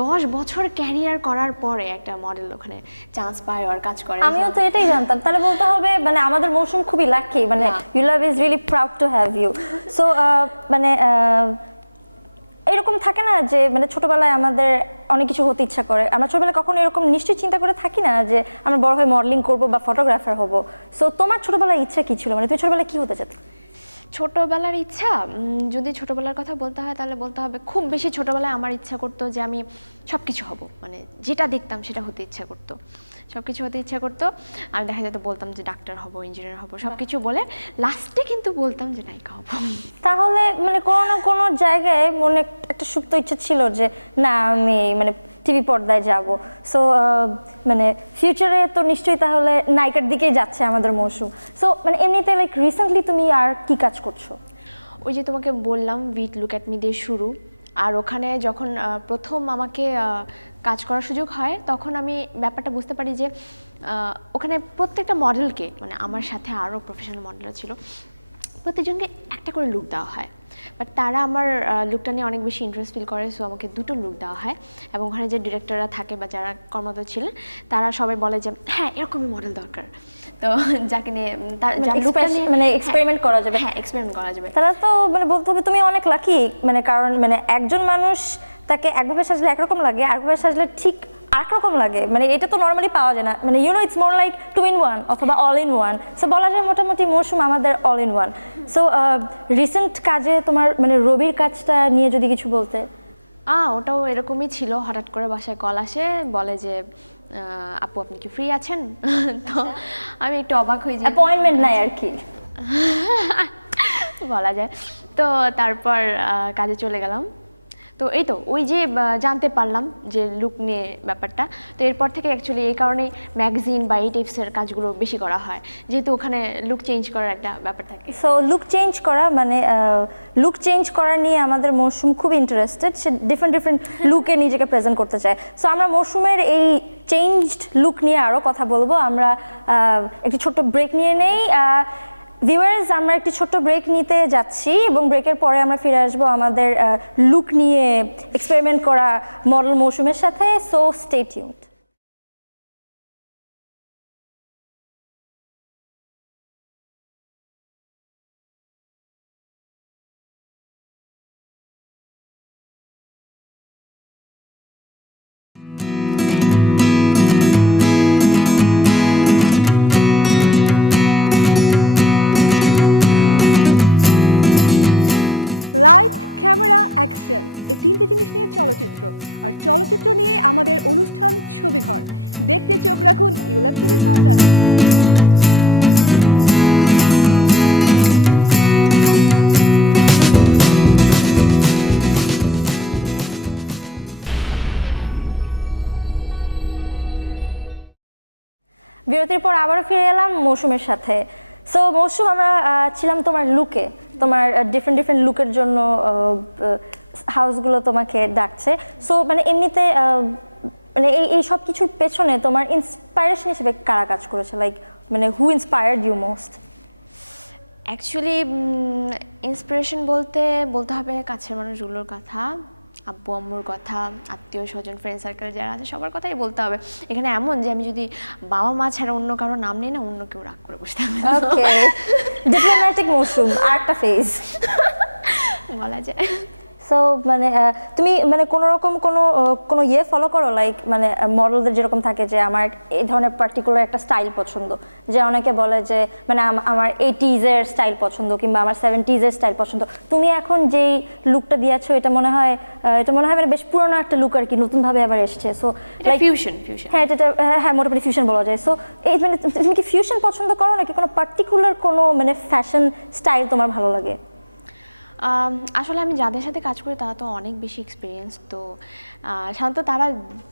10 বছর ক্যারিয়ার করার পরে একটা মডেল ওখানে চান্স পায় আর কাজ করে। আমিও তো এটাই জানতাম। তাহলে বলতে হবে মানে আমাদের মৌসুম খুবই লাকি, মানে ULAB is really proud to have you. So মানে এরকম থাকে না যে মানে ছোটবেলায় আমাদের অনেক কিছু হতে ইচ্ছা করে, আমরা ছোটবেলায় কখনো এরকম নিশ্চয়ই চিন্তা করে থাকি না যে আমরা বড় হয়ে মডেলিং করবো বা ফটোগ্রাফার হব। সো তোমার ছোটবেলায় ইচ্ছা কি ছিল, মানে তুমি ছোটবেলায় কি হতে চাইতে? ছোটবেলার ইচ্ছা, যদি ছোটবেলার কথা বলতে হয় তাহলে বলতে হবে খুব বেশি ছোটবেলায় আমার ইচ্ছা করতো যে আমি সব কিছু হব, মানে যেটা দেখতাম সেটা হতে ইচ্ছা করতো, সব কিছু হতে ইচ্ছা করতো। আমি দেখা যেত বলতাম যে ডাক্তার হব, ইঞ্জিনিয়ার হব, সব কিছু বলে লাস্টে কিন্তু বলতাম যে নায়িকা হব। তাহলে মানে কোনো না কোনো জায়গায় মনে একটা সুপ্ত ইচ্ছা ছিল যে না আমি মানে টিভি পর্দায় যাব। সো মানে ফিউচারে তো নিশ্চয়ই তাহলে নায়িকার দিকেই যাচ্ছে আমাদের মৌসুম। সো মানে এমনিতে লাইক রিসেন্টলি তুমি আর কি কাজ করছো? ওই যে তোমাকে বললাম উইথ লুক অ্যাট মি দিয়ে শুরু, আর ওখানে যখন প্রথম আমাকে কাজ করার সুযোগ হয় তখন আমি ব্যাপারটা বুঝতে পারি যে ওখানে প্রত্যেকটা মডেলকে, মানে আমার সাথে আরও প্রফেশনাল মডেলরা ছিল, প্রত্যেকজনকে একটা করে লুক দেওয়া হয়, বাট তারা আমার লুকটা নিয়ে অনেক বেশি ইন্টারেস্ট ফিল করে। সো আমাকে 2টো লুক দেওয়া হয়, এবং ওখানে যে ডিরেক্টররা থাকে বা যারা কর্মরত ছিলেন তারা সবাই বলে যে হ্যাঁ এরকমই মডেল দরকার। তো যাকে নিয়ে মানে এক্সপেরিমেন্ট করা যাবে। হ্যাঁ এক্সপেরিমেন্ট করা যাবে। তারা তো মানে বলতে হবে তুমি অনেক লাকি, মানে কারণ মানে একজন মানুষ তাকে একভাবে সাজলে একরকম লাগে, আরেকভাবে সাজলে ঠিক আরেকরকম লাগে, মানে এটা তো নর্মালি পাওয়া যায় না। মানে YONO it's more like 2 in 1 অথবা অল ইন ওয়ান। সো বলা যায় মোটামুটি মৌসুম আমাদের all in one. So recent কাজে তোমার মানে রবির কাজটা নিয়ে যদি কিছু বলতে। ওটাও এরকমই ছিল, হঠাৎ করে বাসায় কল আসে, বলে যে আপু আপনি কি ফ্রি আছেন? তো আমি একটু অবাক হয়ে যাই, অ্যাপয়েন্টমেন্ট নাই আর কি বলা যায়। তো তারপর কাজে চলে গেলাম। তো এই তো ওই যে জানতে পারলাম যে লুক নিয়ে ব্যাপারটা, তো এরপর থেকে অ্যাকচুয়ালি এই কারণেই ম্যাগাজিন বা এই টাইপসের কাজগুলো বেশি করা হয়, যেহেতু ওখানে লুক চেঞ্জ করার একটা ব্যাপার থাকে। সো লুক চেঞ্জ করা মানে লুক চেঞ্জ করা নিয়ে আমাদের মৌসুম খুব ইন্টারেস্টেড, সে ডিফারেন্ট লুকে নিজেকে প্রেজেন্ট করতে চায়। সো আমরা মৌসুমের এই চেঞ্জড লুক নিয়ে আরও কথা বলবো। আমরা একটি ছোট্ট ব্রেক নিয়ে নেই। ভিউয়ার্স, আমরা একটি ছোট্ট ব্রেক নিতে যাচ্ছি এবং ব্রেকের পরে আমরা ফিরে আসবো আমাদের লুক নিয়ে এক্সপেরিমেন্ট করা মডেল মৌসুমের সাথে। So stay tuned. Light, camera, action, এই 3টে জিনিস নিয়ে চলচ্চিত্র, আর চলচ্চিত্র নিয়ে আমাদের অনুষ্ঠান ছবিঘর। দেখতে চোখ রাখুন ইউলাভ টিভির পর্দায়। বিরতির পর আবারও ফিরে এলাম মৌসুমের সাথে। সো মৌসুম, আমরা ছিলাম তোমার লুকে, তোমার ডিফারেন্ট লুকের জন্য হাউসগুলো তোমাকে ডাকছে। সো মানে এমনিতে মানে এই সব কিছুর পেছনে তোমার ইন্সপায়ারেশন হিসেবে কারা কাজ করেছে, লাইক মানে who inspired you most? Actually inspiration বলতে হবে কাছের মানুষগুলোর কথা, আব্বু আম্মুর কথা, আত্মীয় স্বজন, ফ্রেন্ড সার্কেল যারা আছে সবার কথাই বলতে হবে। এখানে এমন যে আমি যদি বাবা মা ছাড়া অন্য কারো নাম নেই না, অন্য কেউ রাগ করে বসতে হবে। ওকে, ডিপ্লোম্যাটিক মৌসুম, আরেকটা ফেজ বলা যায়। সো মানে তুমি মানে কোনো রকম কোনো ইয়ে ফলো করো, লাইক মানে মডেলদের যেরকম থাকে যে আমার এই ধরনের পার্টিকুলার একটা স্টাইল পছন্দ, যে অনেকে বলে যে মানে আমার 80s-এর স্টাইল পছন্দ কিংবা আমার 70s-এর স্টাইল পছন্দ। তুমি এখন যেই লুকটা দিয়েছো এটা মনে হয় মানে বেশ পুরোনো একটা লুক আর কি, নতুনভাবে আবার এসেছে। So like fusion. হ্যাঁ মোটামুটি ফিউশন বলা যায়। সো এই মানে তুমি কি ফিউশন পছন্দ করো নাকি কোনো পার্টিকুলার কোনো মানে ফ্যাশন স্টাইল তোমার ভালো লাগে? আসলে আমি যাদের সাথে কাজ করি তারা তো অনেক বেশি এক্সপিরিয়েন্স, তো সাধারণত তারা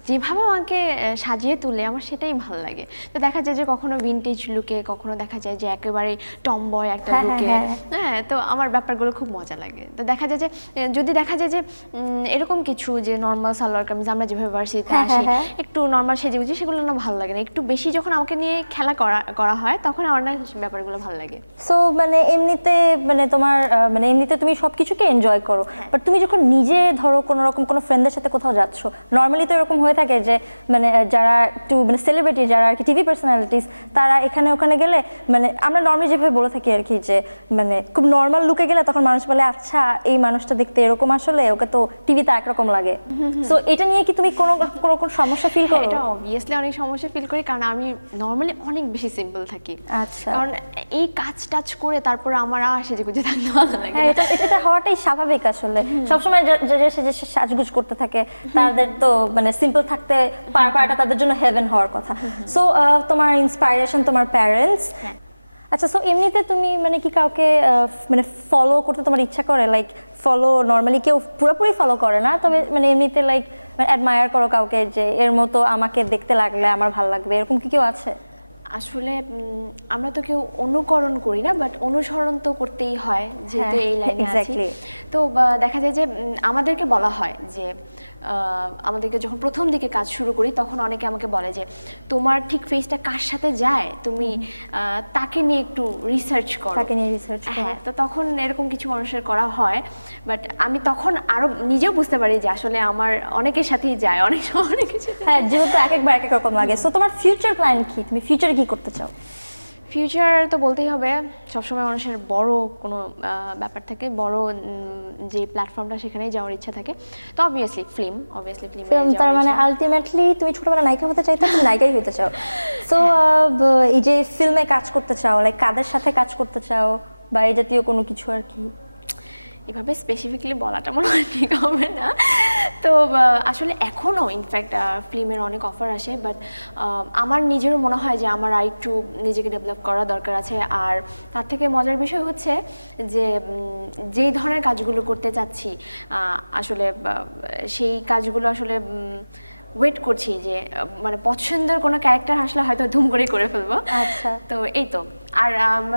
যেভাবে আমাকে সাজিয়ে তুলে আমার সেটাই ভালো লাগে। তো দেখা যায় যে কখনো ভিন্টেজ লুকে, কখনো দেখা যায় যে একেবারে টমবয় একটা লুকে, হ্যাঁ, তো আমার ব্যাপারগুলো খুব মজা লাগে। তো দেখা যায় যে যদি দেখা যায় যে এরকম কিছু যে নর্মাল সালোয়ার কামিজ আমরা যেভাবে ভার্সিটিতে আসি একটু নর্মাল সেজে গুজে, সেগুলো না ভালো লাগে না। একটু বেশি যখন আমাকে নিয়ে খেলা করা হয় তখন আমার না ব্যাপারগুলো ভালো লাগে। সো মানে এমনিতে মানে তোমার মানে এমনিতে তুমি সবকিছুকে এনজয় করো, বাট তুমি যখন নিজে ধরো কোনো রকম কোনো ফ্রেন্ডদের সাথে কোথাও যাচ্ছ, নর্মালি তো এরকম হয়ে থাকে যে মানে যারা একটু মানে সেলিব্রিটি, যারা আর কি টিভি পার্সোনালিটিস, তারা এখানে ওখানে গেলে মানে আমরা নর্মালি যেভাবে বলে থাকি আর কি, যে মানে খুব নর্মাল লুকে গেলে তখন মানুষ বলে আচ্ছা এই মানুষটা দেখতে এরকম, আসলে ওকে তো টিভিতে একরকম লাগে। সো এটা নিয়ে কি তুমি কোনো সমস্যা ফিল করো? এটা অবভিয়াসলি অনেক সমস্যা ফিল করি, কারণ আমি নর্মালি অনেক বেশি সিম্পল থাকি। আচ্ছা, কারণ এই কাজ টাচ করে তারপর আমার সেজে গুজে থাকতে ভালো লাগে। এটা হওয়াটাই স্বাভাবিক আসলে। সবসময় যে সাজগুজ করতে থাকে তাদের তো মানে সিম্পল থাকতে পারাটা তাদের জন্য হেভেন হওয়ার কথা। সো তোমার ইন্সপাইরেশন তোমার প্যারেন্টস। আচ্ছা, সো এমনিতে তুমি মানে কি কাউকে মানে ফলো করতে তোমার ইচ্ছা করে? লাইক ফলো নর্মালি কেউ পুরোপুরি ফলো করে না, তবে মানে এমনিতে লাইক অ্যাডমায়ার করো কাউকে যে এর মতো আমাকে দেখতে লাগলে আমার ভালো লাগবে, এরকম কি কেউ আছে? আসলে আমরা তো কেউ অনুকরণ করি না, বাট অনুসরণ তো করতেই হয় যেহেতু এই লাইনে আছি। তো দেখা যায় যে আমাদেরকে বলা হয় যে আমাদেরকে যখন প্রথম দিকে কাজ শুরু করি তখন অনেকে আমাকে বলে যে তোমার ঠিক ফেসটা কার সাথে যায়, তুমি তাকে নিয়ে একটু রিসার্চ করো। হ্যাঁ, তো তখন এরকম কিছু মানুষের করা হয়, বাট আমি তখন আরো নিজেও বুঝতে পারি যে আসলে আমার অনেকের সাথেই যায়, অনেক সময় অনেকের সাথে। হ্যাঁ, যেহেতু একবার এক এক রকম লাগে। সো তোমার ফিউচার প্ল্যান কি? তুমি ফিউচারে কি করতে চাও? ফিউচার তো বলতেই হবে, সবসময় মানুষের বড় কোনো ব্যাপার থাকে, বড় যে প্ল্যাটফর্মটা সেখানেই যাওয়ার ইচ্ছা থাকে। তো অবভিয়াসলি ফিল্ম তার মানে আলটিমেটলি তুমি ছোটবেলা নায়িকা হতে চাইতে তুমি নায়িকাই হতে চাও। সো এই যে ফিল্মে কাজ করতে চাও, লাইক কাদের সাথে কাজ করতে চাও বা এই জাতীয় কোনো কিছু আর কি? এভাবে স্পেসিফিকলি বলাটা মনে হয় ঠিক হবে না। তো আসলে এখনও ইনফ্যাক্ট ফিল্মের অনেক অফার আসে, বাট আমার নিজেরও মনে হয় যে আমার একটু নিজেকে ডেভেলপ করা দরকার আছে। আর তার থেকে মজার বিষয় হচ্ছে যে যেই ধরনের কাজগুলো করতে চাচ্ছি আসলে সেই কাজগুলো আসলে ওয়েট করছি যে মানে পছন্দের কোনো ক্যারেক্টার আসলে হয়তো ধুম করে ফেলবো। আচ্ছা, তো এই তো। আর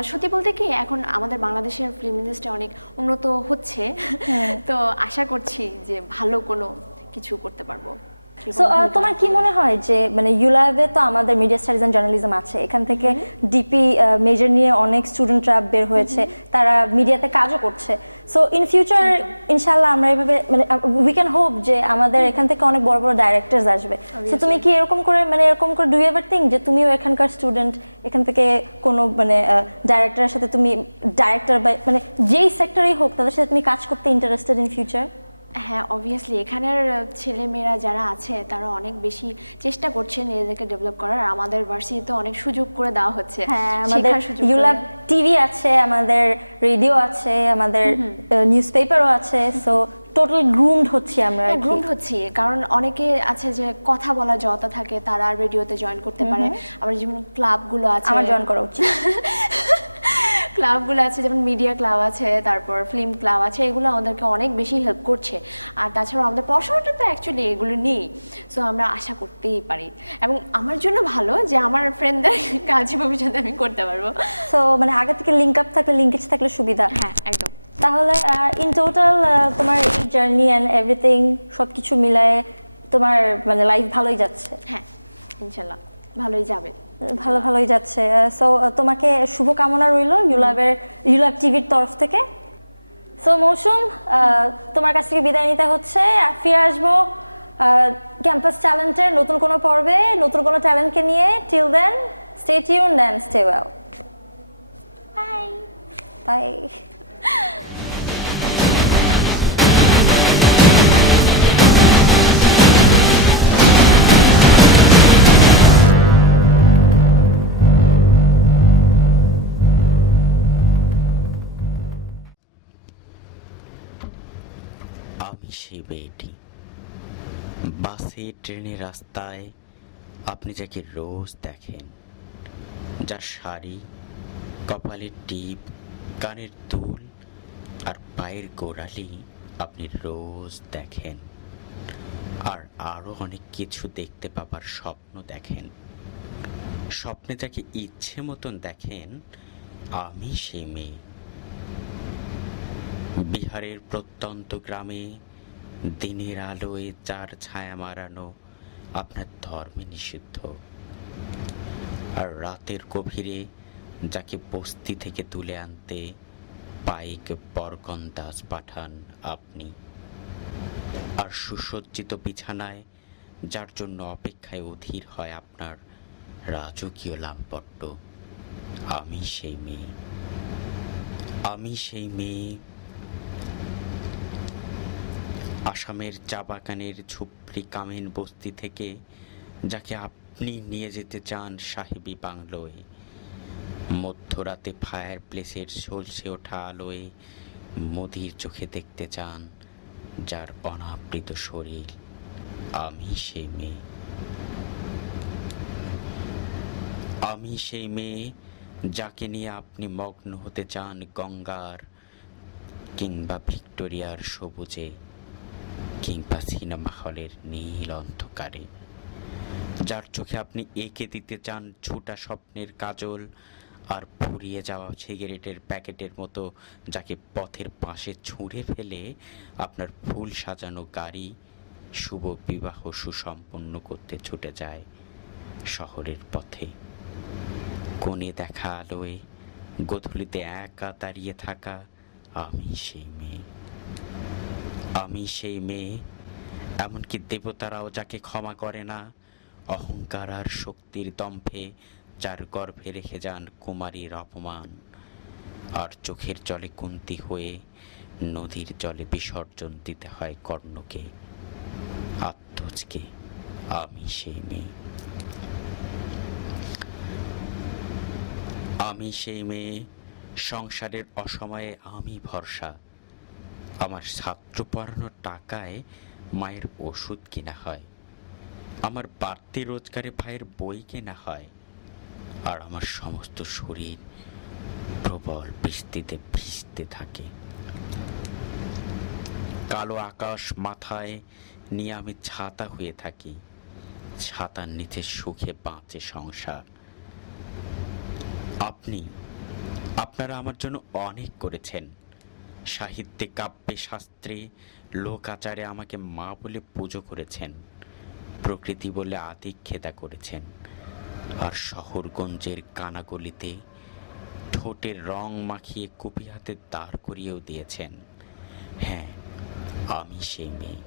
সত্যি বলতে কি এখন আমাদের বাংলাদেশের ফিল্ম ইন্ডাস্ট্রি অনেক উন্নত হচ্ছে, তো আশা করছি যে ভালো কোনো কিছু করতে পারবো। সো তোমার কি মনে হয় যে মানে ইউল্যাবে তো আমাদের মিডিয়া স্টাডিজ অ্যান্ড জার্নালিজম আছে, এখান থেকে ডিপি মেজর নিয়ে অনেক স্টুডেন্টরা বের হয়েছে, তারা মিডিয়াতে কাজও করছে। সো ইন ফিউচার ইনশাল্লাহ আমরা এইভাবে মানে উই ক্যান হোপ যে আমাদের এখান থেকে অনেক বড় বড় ডাইরেক্টরস আসবে। সো তুমি কি এরকম করে ডু ইউ এভার থিঙ্ক যে তুমিও এখানকার স্টুডেন্ট, এখান থেকে কোনো মানে ডাইরেক্টরের সাথে তুমি ডাইরেক্টর বা মানে যেই সেক্টরেই হোক তাদের সাথে তুমি কাজ করতে ইন্টারেস্টেড ইন ফিউচার? হ্যাঁ, অবভিয়াসলি এখানের ছেলেমেয়েরা যারা আছে তারা অনেক বেশি চেষ্টা করছে নিজেদেরকে ডেভেলপ করার। আমাদের ভার্সিটিতে অনেক সুযোগ করে দেওয়া হচ্ছে। হ্যাঁ, আমাদের ইউল্যাব টিভি আছে, আমাদের রেডিও আছে, আমাদের নিউজ পেপারও আছে। সো টোটাল গ্রুমড হচ্ছি আমরা। গ্রুমড হচ্ছি কারণ অনেকে আছে যে কথা বলা জড়তা থাকে, তারা রেডিওতে জয়েন করতে পারে। আবার যেমন ক্লাবগুলো আছে, আমার জয়েন করা উচিত। ক্লাবগুলো আছে যেমন মিডিয়া ক্লাব আছে, তারপর ফিল্ম ক্লাব আছে, এগুলো আমাদেরকে অনেক বেশি হেল্প করছে। আর তাছাড়া আমাদের পড়াশোনাটা তো অ্যাকচুয়ালি এগুলো নেই, সো আমরা আশা করতেই পারি। এবং আমার জন্য ভালো যে আমার ফ্রেন্ডদের কাজ ভবিষ্যতে আমি করতে পারবো। সো মানে আগে থেকে লিঙ্ক আপ থাকলে, লিঙ্কেজ থাকলে সুবিধা। হ্যাঁ, একদম। তাহলে ইন টোটাল তোমার জার্নি অ্যান্ড এভরিথিং সব কিছু মিলায়ে তোমার মানে লাইফ ভালোই যাচ্ছে? হ্যাঁ, ইনশাল্লাহ ভালোই যাবে। ভালোই যাচ্ছে। সো তোমাকে শুভকামনা রইল ইউল্যাব টিভির তরফ থেকে। সো মৌসুম, তোমার কাছ থেকে বিদায় নিতে হচ্ছে। ফিরে আসবো ক্যাম্পাস ট্যালেন্টের নতুন কোনো পর্বে, নতুন কোনো ট্যালেন্টকে নিয়ে। Till then stay tuned and stay well. Bye. আমি সেই মেয়েটি, বাসে ট্রেনে রাস্তায় আপনি যাকে রোজ দেখেন, যার শাড়ি, কপালের টিপ, কানের দুল আর পায়ের গোড়ালি আপনি রোজ দেখেন। আর আরও অনেক কিছু দেখতে পাবার স্বপ্ন দেখেন। স্বপ্নে যাকে ইচ্ছে মতন দেখেন, আমি সেই মেয়ে। বিহারের প্রত্যন্ত গ্রামে দিনের আলোয় যার ছায়া মারানো আপনার ধর্মে নিষিদ্ধ, আর রাতের গভীরে যাকে বস্তি থেকে তুলে আনতে পাইক বরকন্দাজ পাঠান আপনি। আর সুসজ্জিত বিছানায় যার জন্য অপেক্ষায় অধীর হয় আপনার রাজকীয় লাম্পট্য, আমি সেই মেয়ে। আমি সেই মেয়ে। আসামের চা বাগানের ঝুপড়ি কামেন বস্তি থেকে যাকে আপনি নিয়ে যেতে চান সাহেবি বাংলোয়, মধ্যরাতে ফায়ার প্লেসের ঝলসে ওঠা আলোয় মোদির চোখে দেখতে চান যার অনাবৃত শরীর, আমি সেই মেয়ে। আমি সেই মেয়ে যাকে নিয়ে আপনি মগ্ন হতে চান গঙ্গার কিংবা ভিক্টোরিয়ার সবুজে, কিংবা সিনেমা হলের নীল অন্ধকারে, যার চোখে আপনি এঁকে দিতে চান ছোটা স্বপ্নের কাজল, আর ফুরিয়ে যাওয়া সিগারেটের প্যাকেটের মতো যাকে পথের পাশে ছুঁড়ে ফেলে আপনার ফুল সাজানো গাড়ি শুভ বিবাহ সুসম্পন্ন করতে ছুটে যায় শহরের পথে। কোণে দেখা আলোয় গোধূলিতে একা দাঁড়িয়ে থাকা আমি সেই মেয়ে। আমি সেই মেয়ে, এমনকি দেবতারাও যাকে ক্ষমা করে না, অহংকার আর শক্তির দম্ভে যার গর্ভে রেখে যান কুমারীর অপমান, আর চোখের জলে কুন্তি হয়ে নদীর জলে বিসর্জন দিতে হয় কর্ণকে, আত্মজকে। আমি সেই মেয়ে। আমি সেই মেয়ে, সংসারের অসময়ে আমি ভরসা। আমার ছাত্র পড়ানোর টাকায় মায়ের ওষুধ কেনা হয়, আমার বাড়তি রোজগারে ভাইয়ের বই কেনা হয়, আর আমার সমস্ত শরীর প্রবল বৃষ্টিতে ভিজতে থাকে। কালো আকাশ মাথায় নিয়ে আমি ছাতা হয়ে থাকি, ছাতার নিচে সুখে বাঁচে সংসার। আপনারা আমার জন্য অনেক করেছেন। সাহিত্যে, কাব্যে, শাস্ত্রে, লোক আচারে আমাকে মা বলে পুজো করেছেন, প্রকৃতি বলে আদিক্ষেতা করেছেন, আর শহরগঞ্জের কানাগলিতে ঠোঁটের রং মাখিয়ে কুপি হাতে দাঁড় করিয়েও দিয়েছেন। হ্যাঁ, আমি সেই মেয়ে।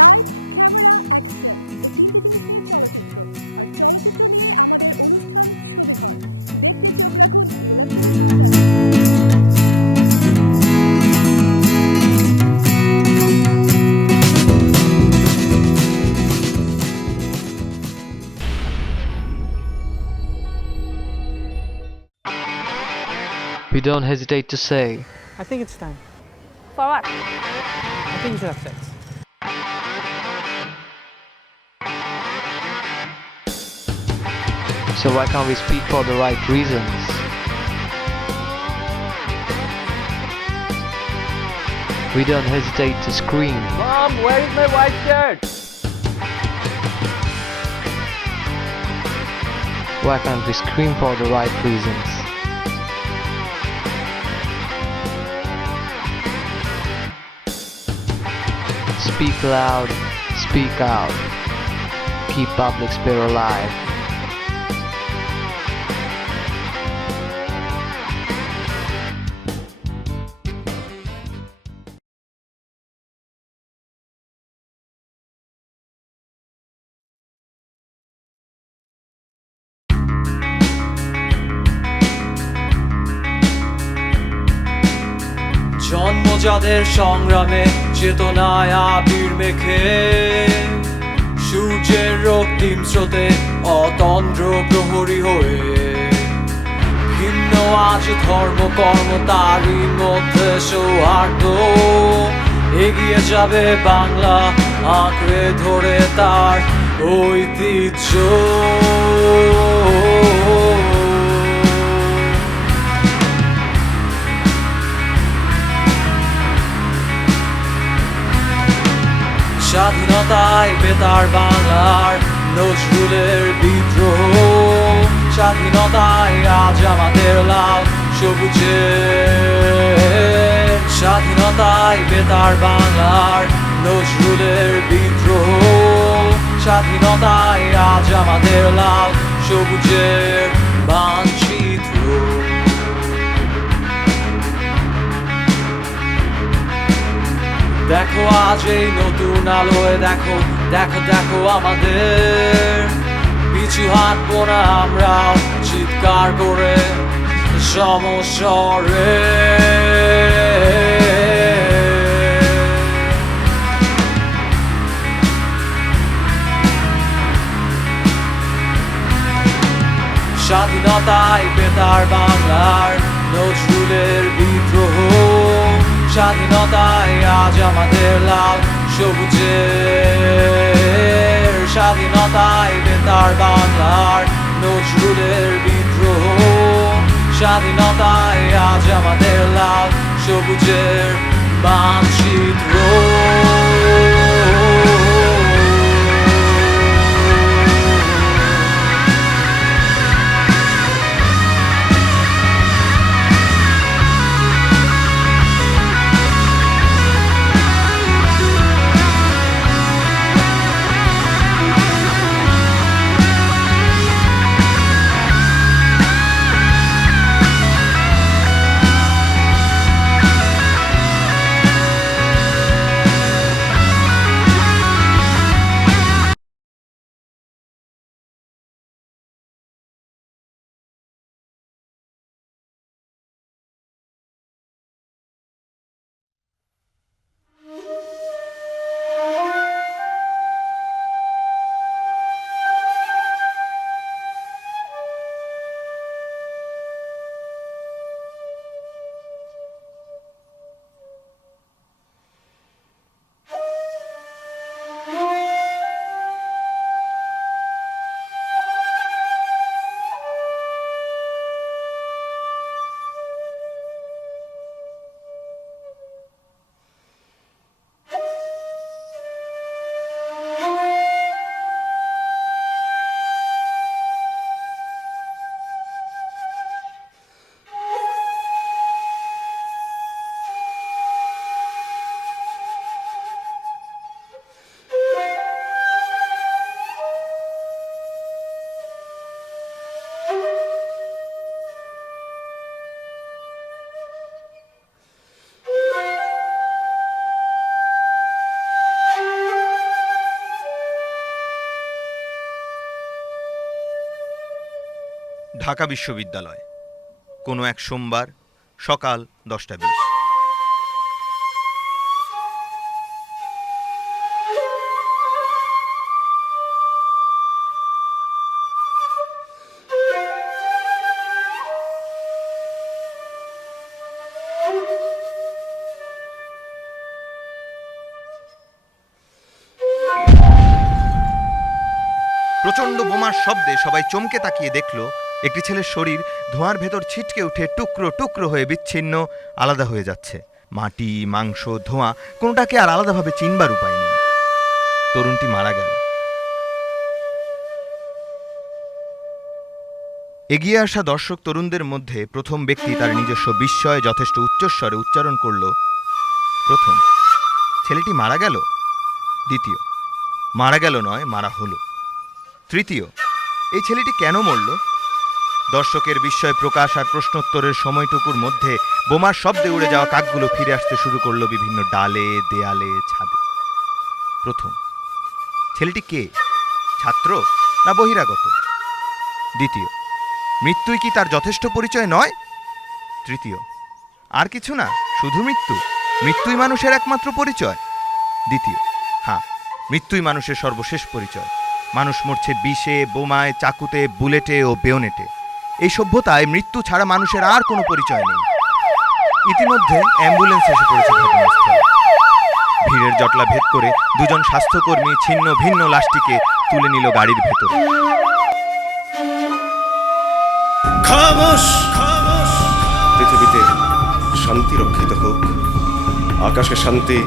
লাইট, ক্যামেরা, অ্যাকশন এই তিনটি জিনিস নিয়ে চলচ্চিত্র, আর চলচ্চিত্র নিয়ে আমাদের অনুষ্ঠান ছবিঘর। দেখতে চোখ রাখুন ইউল্যাব টিভির পর্দায়। We don't hesitate to say, I think it's time. For what? I think we should have sex. so why can't we speak for the right reasons? We don't hesitate to scream. Mom, where is my white shirt? Why can't we scream for the right reasons? Speak loud, speak out. Keep public spirit alive. জন্ম যাদের সংগ্রামে চেতনায় আবির মেখে, সূর্যের রক্তিম স্রোতে অতন্দ্র প্রহরী হয়ে, ভিন্ন আজ ধর্ম কর্ম তারই মধ্যে সৌহার্দ্য, এগিয়ে যাবে বাংলা আঁকড়ে ধরে তার ঐতিহ্য। স্বাধীনতায় বেতার বাংলার নজরুলের বিদ্রোহ, স্বাধীনতায় আজ আমাদের লাল সবুজের, স্বাধীনতায় বেতার বাংলার নজরুলের বিদ্রোহ, স্বাধীনতায় আজ আমাদের লাল সবুজের মানচিত্র। দেখো আজ এই নতুন আলোয়, দেখো দেখো দেখো আমাদের, পিছু হাঁটবো না আমরাও চিৎকার করে সমস্বরে। স্বাধীনতায় বেতার বাংলার নজরুলের বিদ্রোহ, স্বাধীনতায় আজ আমাদের লাল সবুজের, স্বাধীনতায় বেতার বাংলার নজরুলের বিদ্রোহ, স্বাধীনতায় আজ আমাদের লাল সবুজের মানচিত্র। ঢাকা বিশ্ববিদ্যালয়, কোনো এক সোমবার, সকাল 10:20। প্রচণ্ড বোমার শব্দে সবাই চমকে তাকিয়ে দেখল একটি ছেলের শরীর ধোঁয়ার ভেতর ছিটকে উঠে টুকরো টুকরো হয়ে বিচ্ছিন্ন, আলাদা হয়ে যাচ্ছে। মাটি, মাংস, ধোঁয়া কোনোটাকে আর আলাদাভাবে চিনবার উপায় নেই। তরুণটি মারা গেল। এগিয়ে আসা দর্শক তরুণদের মধ্যে প্রথম ব্যক্তি তার নিজস্ব বিস্ময়ে যথেষ্ট উচ্চস্বরে উচ্চারণ করল, প্রথম, ছেলেটি মারা গেল। দ্বিতীয়, মারা গেল নয়, মারা হলো। তৃতীয়, এই ছেলেটি কেন মরল? দর্শকের বিস্ময় প্রকাশ আর প্রশ্নোত্তরের সময়টুকুর মধ্যে বোমার শব্দে উড়ে যাওয়া কাকগুলো ফিরে আসতে শুরু করলো বিভিন্ন ডালে, দেয়ালে, ছাদে। প্রথম, ছেলেটি কে? ছাত্র না বহিরাগত? দ্বিতীয়, মৃত্যুই কি তার যথেষ্ট পরিচয় নয়? তৃতীয়, আর কিছু না, শুধু মৃত্যু? মৃত্যুই মানুষের একমাত্র পরিচয়? দ্বিতীয়, হ্যাঁ, মৃত্যুই মানুষের সর্বশেষ পরিচয়। মানুষ মরছে বিষে, বোমায়, চাকুতে, বুলেটে ও বেয়োনেটে। এই সভ্যতায় মৃত্যু ছাড়া মানুষের আর কোনো পরিচয় নেই। ইতিমধ্যে অ্যাম্বুলেন্স এসে পড়েছে ঘটনাস্থলে। ভিড়ের জটলা ভেদ করে দুজন স্বাস্থ্যকর্মী ছিন্ন ভিন্ন লাশটিকে তুলে নিল গাড়ির ভেতর। পৃথিবীতে শান্তি রক্ষিত হোক, আকাশে শান্তি,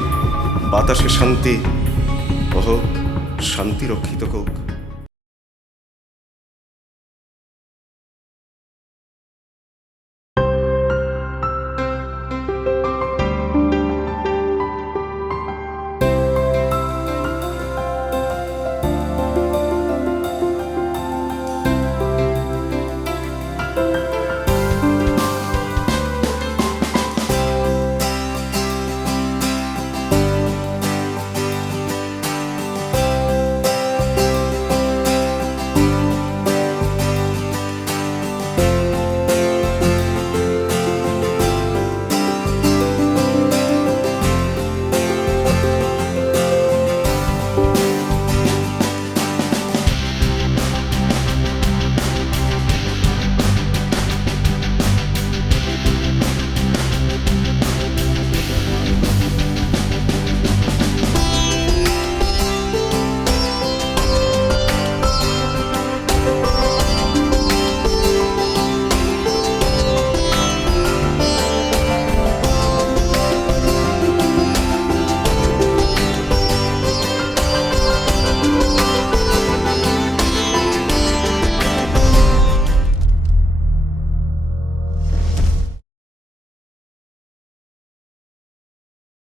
বাতাসে শান্তি, ওহ শান্তি রক্ষিত হোক।